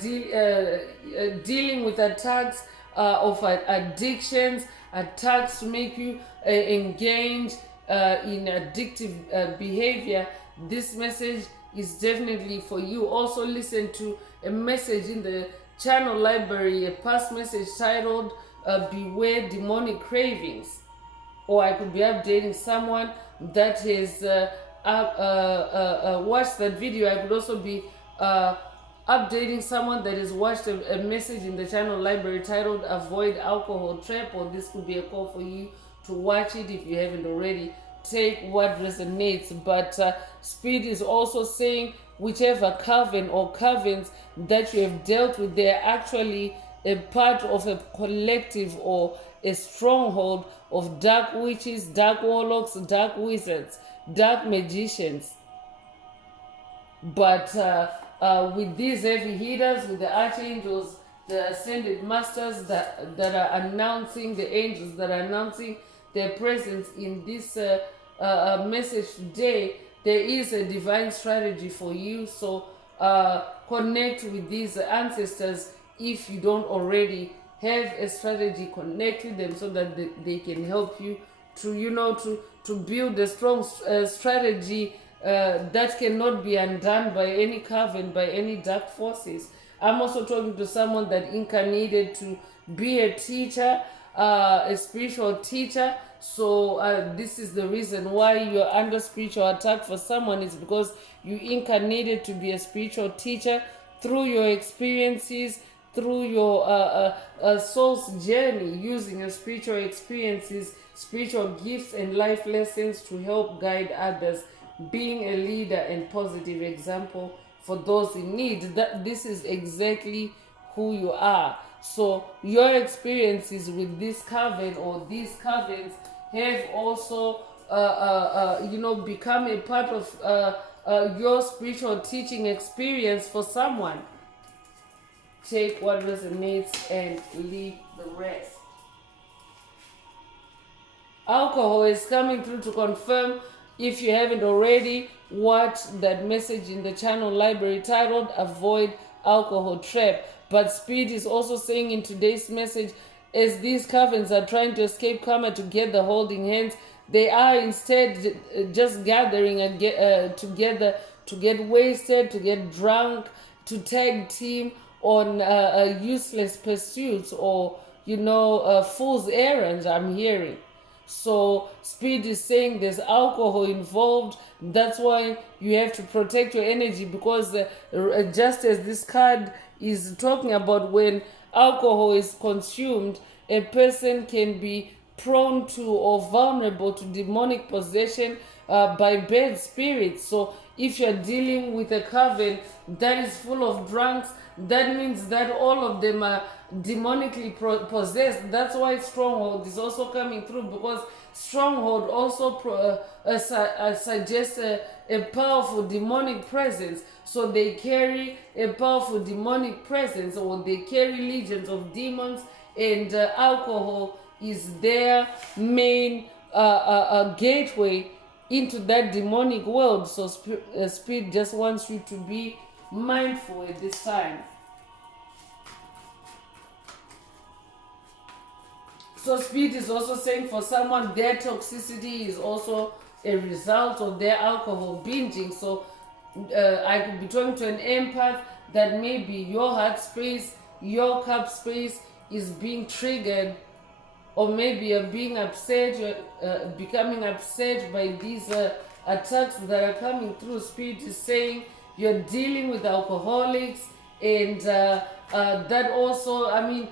dealing with attacks addictions, attacks to make you engage in addictive behavior, this message is definitely for you. Also listen to a message in the channel library, a past message titled Beware Demonic Cravings. Or I could be updating someone that has watched that video. I could also be updating someone that has watched a message in the channel library titled Avoid Alcohol Trap, or this could be a call for you to watch it if you haven't already. Take what resonates. But Spirit is also saying whichever coven or covens that you have dealt with, they're actually a part of a collective or a stronghold of dark witches, dark warlocks, dark wizards, dark magicians. But with these heavy hitters, with the archangels, the ascended masters that are announcing, the angels that are announcing their presence in this message today, there is a divine strategy for you. So connect with these ancestors if you don't already have a strategy. Connect with them so that they can help you to build a strong strategy that cannot be undone by any coven, by any dark forces. I'm also talking to someone that incarnated to be a teacher, a spiritual teacher. So this is the reason why you're under spiritual attack. For someone, is because you incarnated to be a spiritual teacher through your experiences, through your soul's journey, using your spiritual experiences, spiritual gifts and life lessons to help guide others, being a leader and positive example for those in need. That this is exactly who you are. So your experiences with this coven or these covens have also become a part of your spiritual teaching experience for someone. Take what resonates and leave the rest. Alcohol is coming through to confirm, if you haven't already, watched that message in the channel library titled Avoid Alcohol Trap. But Spirit is also saying in today's message, as these covens are trying to escape karma together, holding hands, they are instead just gathering and together to get wasted, to get drunk, to tag team on useless pursuits or fool's errands, I'm hearing. So Spirit is saying there's alcohol involved. That's why you have to protect your energy, because just as this card is talking about, when alcohol is consumed, a person can be prone to or vulnerable to demonic possession by bad spirits. So if you're dealing with a coven that is full of drunks, that means that all of them are demonically possessed. That's why stronghold is also coming through, because stronghold also suggests a powerful demonic presence. So they carry a powerful demonic presence, or they carry legions of demons, and alcohol is their main gateway into that demonic world. So Spirit just wants you to be mindful at this time. So Spirit is also saying for someone, their toxicity is also a result of their alcohol binging. So I could be talking to an empath that maybe your heart space, your cup space is being triggered, or maybe you're being upset, you're becoming upset by these attacks that are coming through. Spirit is saying you're dealing with alcoholics, and that also, I mean,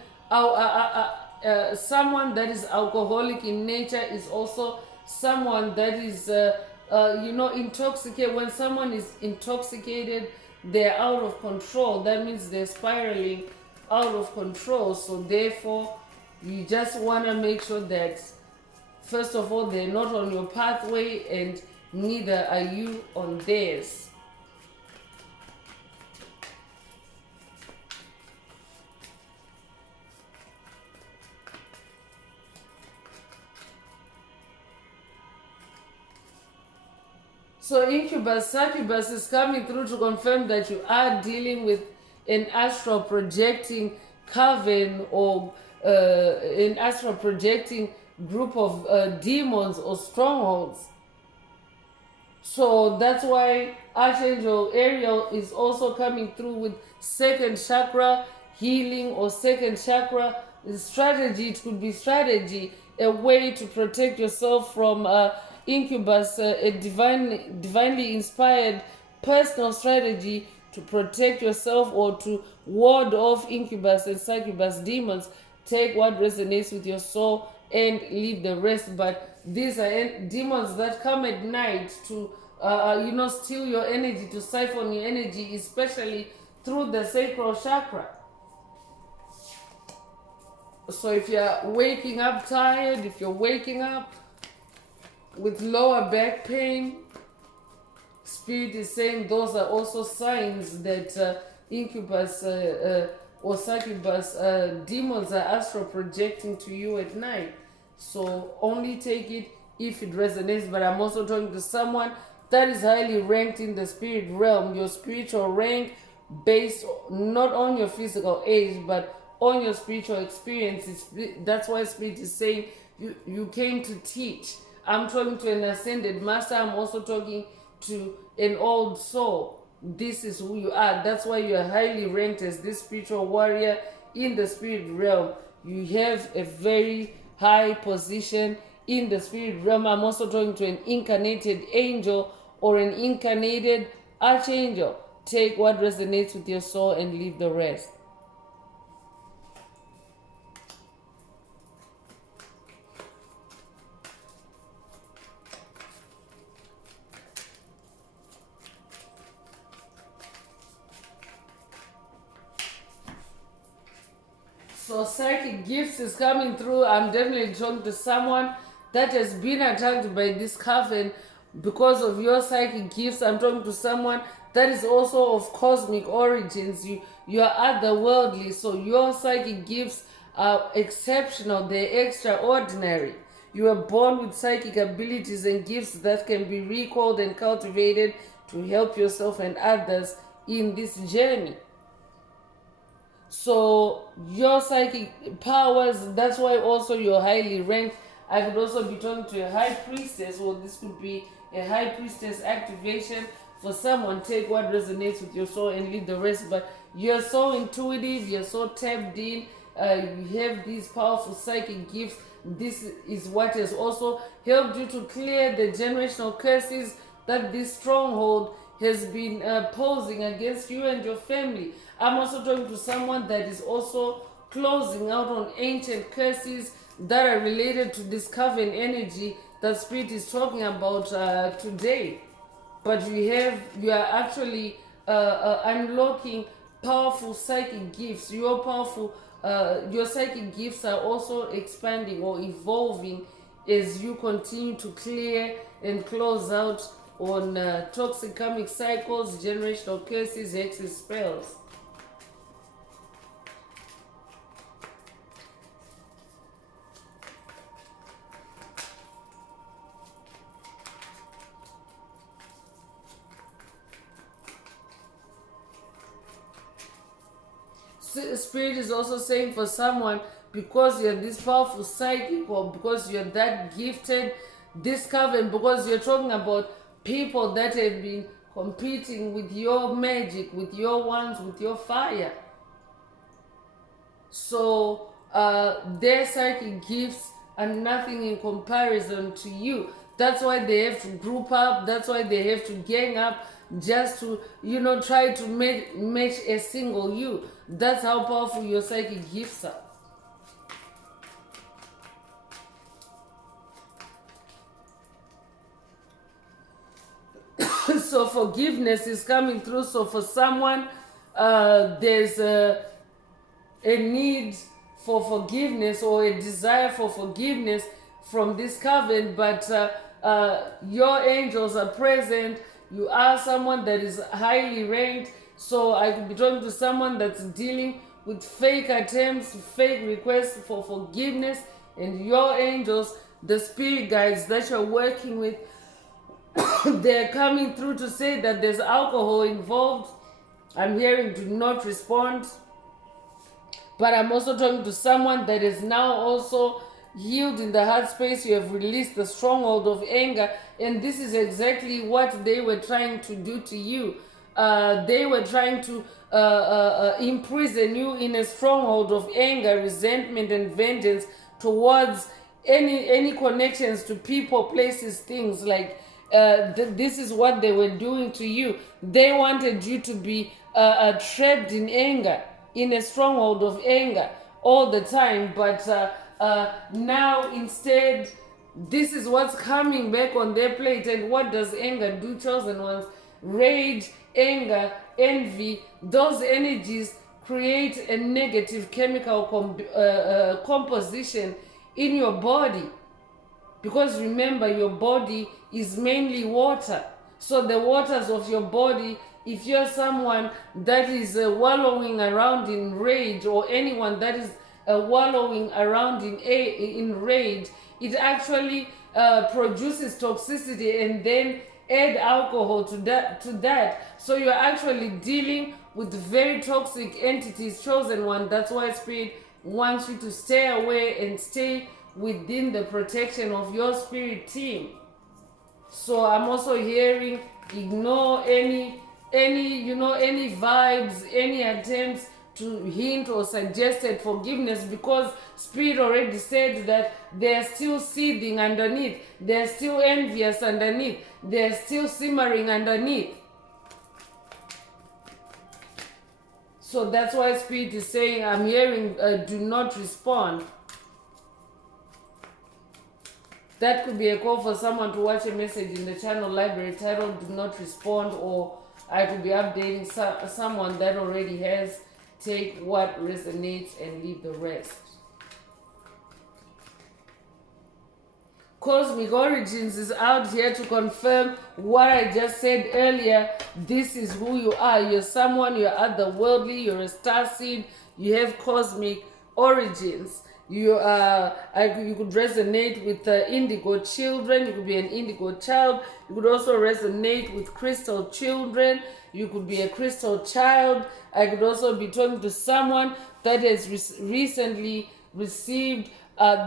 someone that is alcoholic in nature is also someone that is, intoxicated. When someone is intoxicated, they're out of control. That means they're spiraling out of control. So therefore, you just want to make sure that, first of all, they're not on your pathway, and neither are you on theirs. So incubus, succubus is coming through to confirm that you are dealing with an astral projecting coven or an astral projecting group of demons or strongholds. So that's why Archangel Ariel is also coming through with second chakra healing or second chakra strategy. It could be strategy, a way to protect yourself from incubus, a divinely inspired personal strategy to protect yourself or to ward off incubus and succubus demons. Take what resonates with your soul and leave the rest. But these are demons that come at night to steal your energy, to siphon your energy, especially through the sacral chakra. So if you're waking up tired, if you're waking up with lower back pain, Spirit is saying those are also signs that incubus or succubus demons are astral projecting to you at night. So only take it if it resonates. But I'm also talking to someone that is highly ranked in the spirit realm, your spiritual rank based not on your physical age, but on your spiritual experiences. That's why Spirit is saying you came to teach. I'm talking to an ascended master. I'm also talking to an old soul. This is who you are. That's why you are highly ranked as this spiritual warrior in the spirit realm. You have a very high position in the spirit realm. I'm also talking to an incarnated angel or an incarnated archangel. Take what resonates with your soul and leave the rest. So psychic gifts is coming through. I'm definitely talking to someone that has been attacked by this coven because of your psychic gifts. I'm talking to someone that is also of cosmic origins. You are otherworldly, so your psychic gifts are exceptional. They're extraordinary. You are born with psychic abilities and gifts that can be recalled and cultivated to help yourself and others in this journey. So your psychic powers, that's why also you're highly ranked. I could also be talking to a high priestess, or this could be a high priestess activation for someone. Take what resonates with your soul and leave the rest. But you're so intuitive, you're so tapped in, you have these powerful psychic gifts. This is what has also helped you to clear the generational curses that this stronghold has been posing against you and your family. I'm also talking to someone that is also closing out on ancient curses that are related to this coven energy that Spirit is talking about today. But you are actually unlocking powerful psychic gifts. Your psychic gifts are also expanding or evolving as you continue to clear and close out on toxic karmic cycles, generational curses, hexes, spells. Spirit is also saying for someone, because you're this powerful psychic or because you're that gifted, this coven, because you're talking about people that have been competing with your magic, with your wands, with your fire. So their psychic gifts are nothing in comparison to you. That's why they have to group up. That's why they have to gang up just to, try to match a single you. That's how powerful your psychic gifts are. So forgiveness is coming through. So for someone, there's a need for forgiveness or a desire for forgiveness from this coven, but your angels are present. You are someone that is highly ranked. So I could be talking to someone that's dealing with fake attempts, fake requests for forgiveness, and your angels, the spirit guides that you're working with, they're coming through to say that there's alcohol involved. I'm hearing do not respond. But I'm also talking to someone that is now also healed in the heart space. You have released the stronghold of anger, and this is exactly what they were trying to do to you. They were trying to imprison you in a stronghold of anger, resentment, and vengeance towards any connections to people, places, things. Like this is what they were doing to you. They wanted you to be trapped in anger, in a stronghold of anger all the time. But now instead, this is what's coming back on their plate. And what does anger do, chosen ones? Rage, anger, envy, those energies create a negative chemical composition in your body. Because remember, your body is mainly water. So the waters of your body, if you're someone that is wallowing around in rage, or anyone that is wallowing around in rage, it actually produces toxicity, and then add alcohol to that. So you're actually dealing with very toxic entities, chosen one. That's why Spirit wants you to stay away and stay within the protection of your spirit team. So I'm also hearing, ignore any vibes, any attempts to hint or suggested forgiveness, because Spirit already said that they're still seething underneath, they're still envious underneath, they're still simmering underneath. So that's why Spirit is saying, I'm hearing, do not respond. That could be a call for someone to watch a message in the channel library titled "Do Not Respond," or I could be updating someone that already has. Take what resonates and leave the rest. Cosmic Origins is out here to confirm what I just said earlier. This is who you are. You're someone, you're otherworldly, you're a star seed, you have cosmic origins. You could resonate with indigo children. You could be an indigo child. You could also resonate with crystal children. You could be a crystal child. I could also be talking to someone that has recently received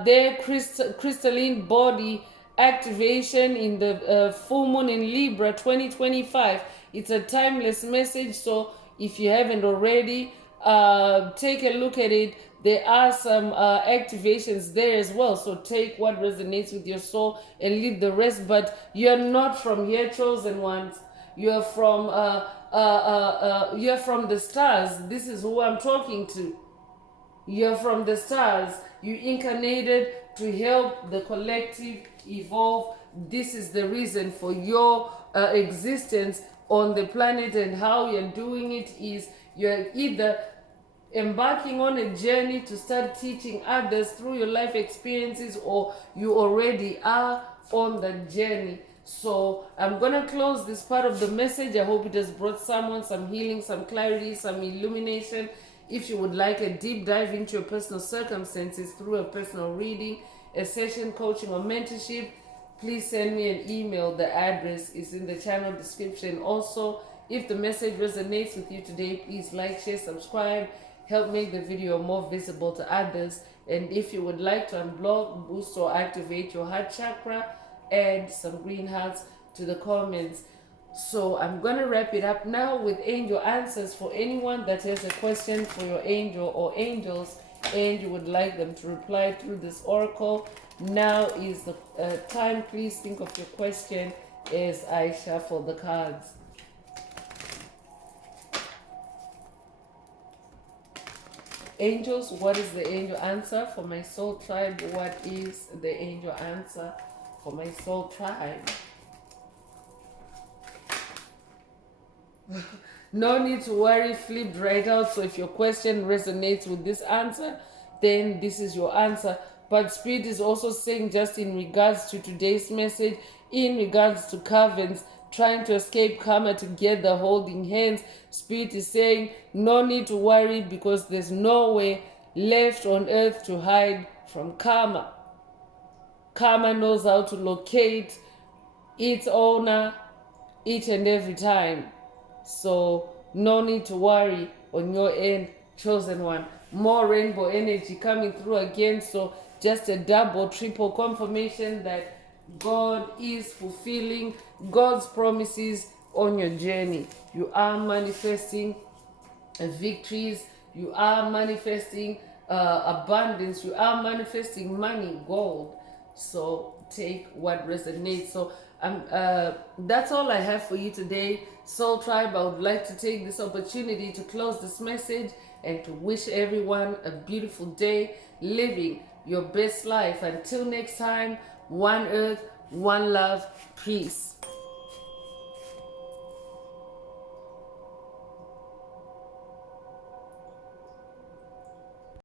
their crystalline body activation in the full moon in Libra 2025. It's a timeless message, so if you haven't already, take a look at it. There are some activations there as well, so take what resonates with your soul and leave the rest. But you're not from here, chosen ones. You're from the stars. This is who I'm talking to. You're from the stars. You incarnated to help the collective evolve. This is the reason for your existence on the planet, and how you're doing it is you're either embarking on a journey to start teaching others through your life experiences, or you already are on that journey. So I'm gonna close this part of the message. I hope it has brought someone some healing, some clarity, some illumination. If you would like a deep dive into your personal circumstances through a personal reading, a session, coaching, or mentorship, please send me an email. The address is in the channel description. Also, if the message resonates with you today, please like, share, subscribe. Help make the video more visible to others. And if you would like to unblock, boost, or activate your heart chakra, add some green hearts to the comments. So I'm going to wrap it up now with angel answers. For anyone that has a question for your angel or angels and you would like them to reply through this oracle, now is the time. Please think of your question as I shuffle the cards. Angels, what is the angel answer for my soul tribe? What is the angel answer for my soul tribe? No need to worry, flipped right out. So if your question resonates with this answer, then this is your answer. But Spirit is also saying, just in regards to today's message, in regards to Covens trying to escape karma together, holding hands, Spirit is saying, no need to worry, because there's nowhere left on earth to hide from karma. Karma knows how to locate its owner each and every time. So no need to worry on your end, chosen one. more rainbow energy coming through again. So just a double, triple confirmation that God is fulfilling God's promises on your journey. You are manifesting victories, you are manifesting abundance, you are manifesting money, gold. So take what resonates. So that's all I have for you today, Soul Tribe. I would like to take this opportunity to close this message and to wish everyone a beautiful day, living your best life. Until next time, one earth, one love, peace.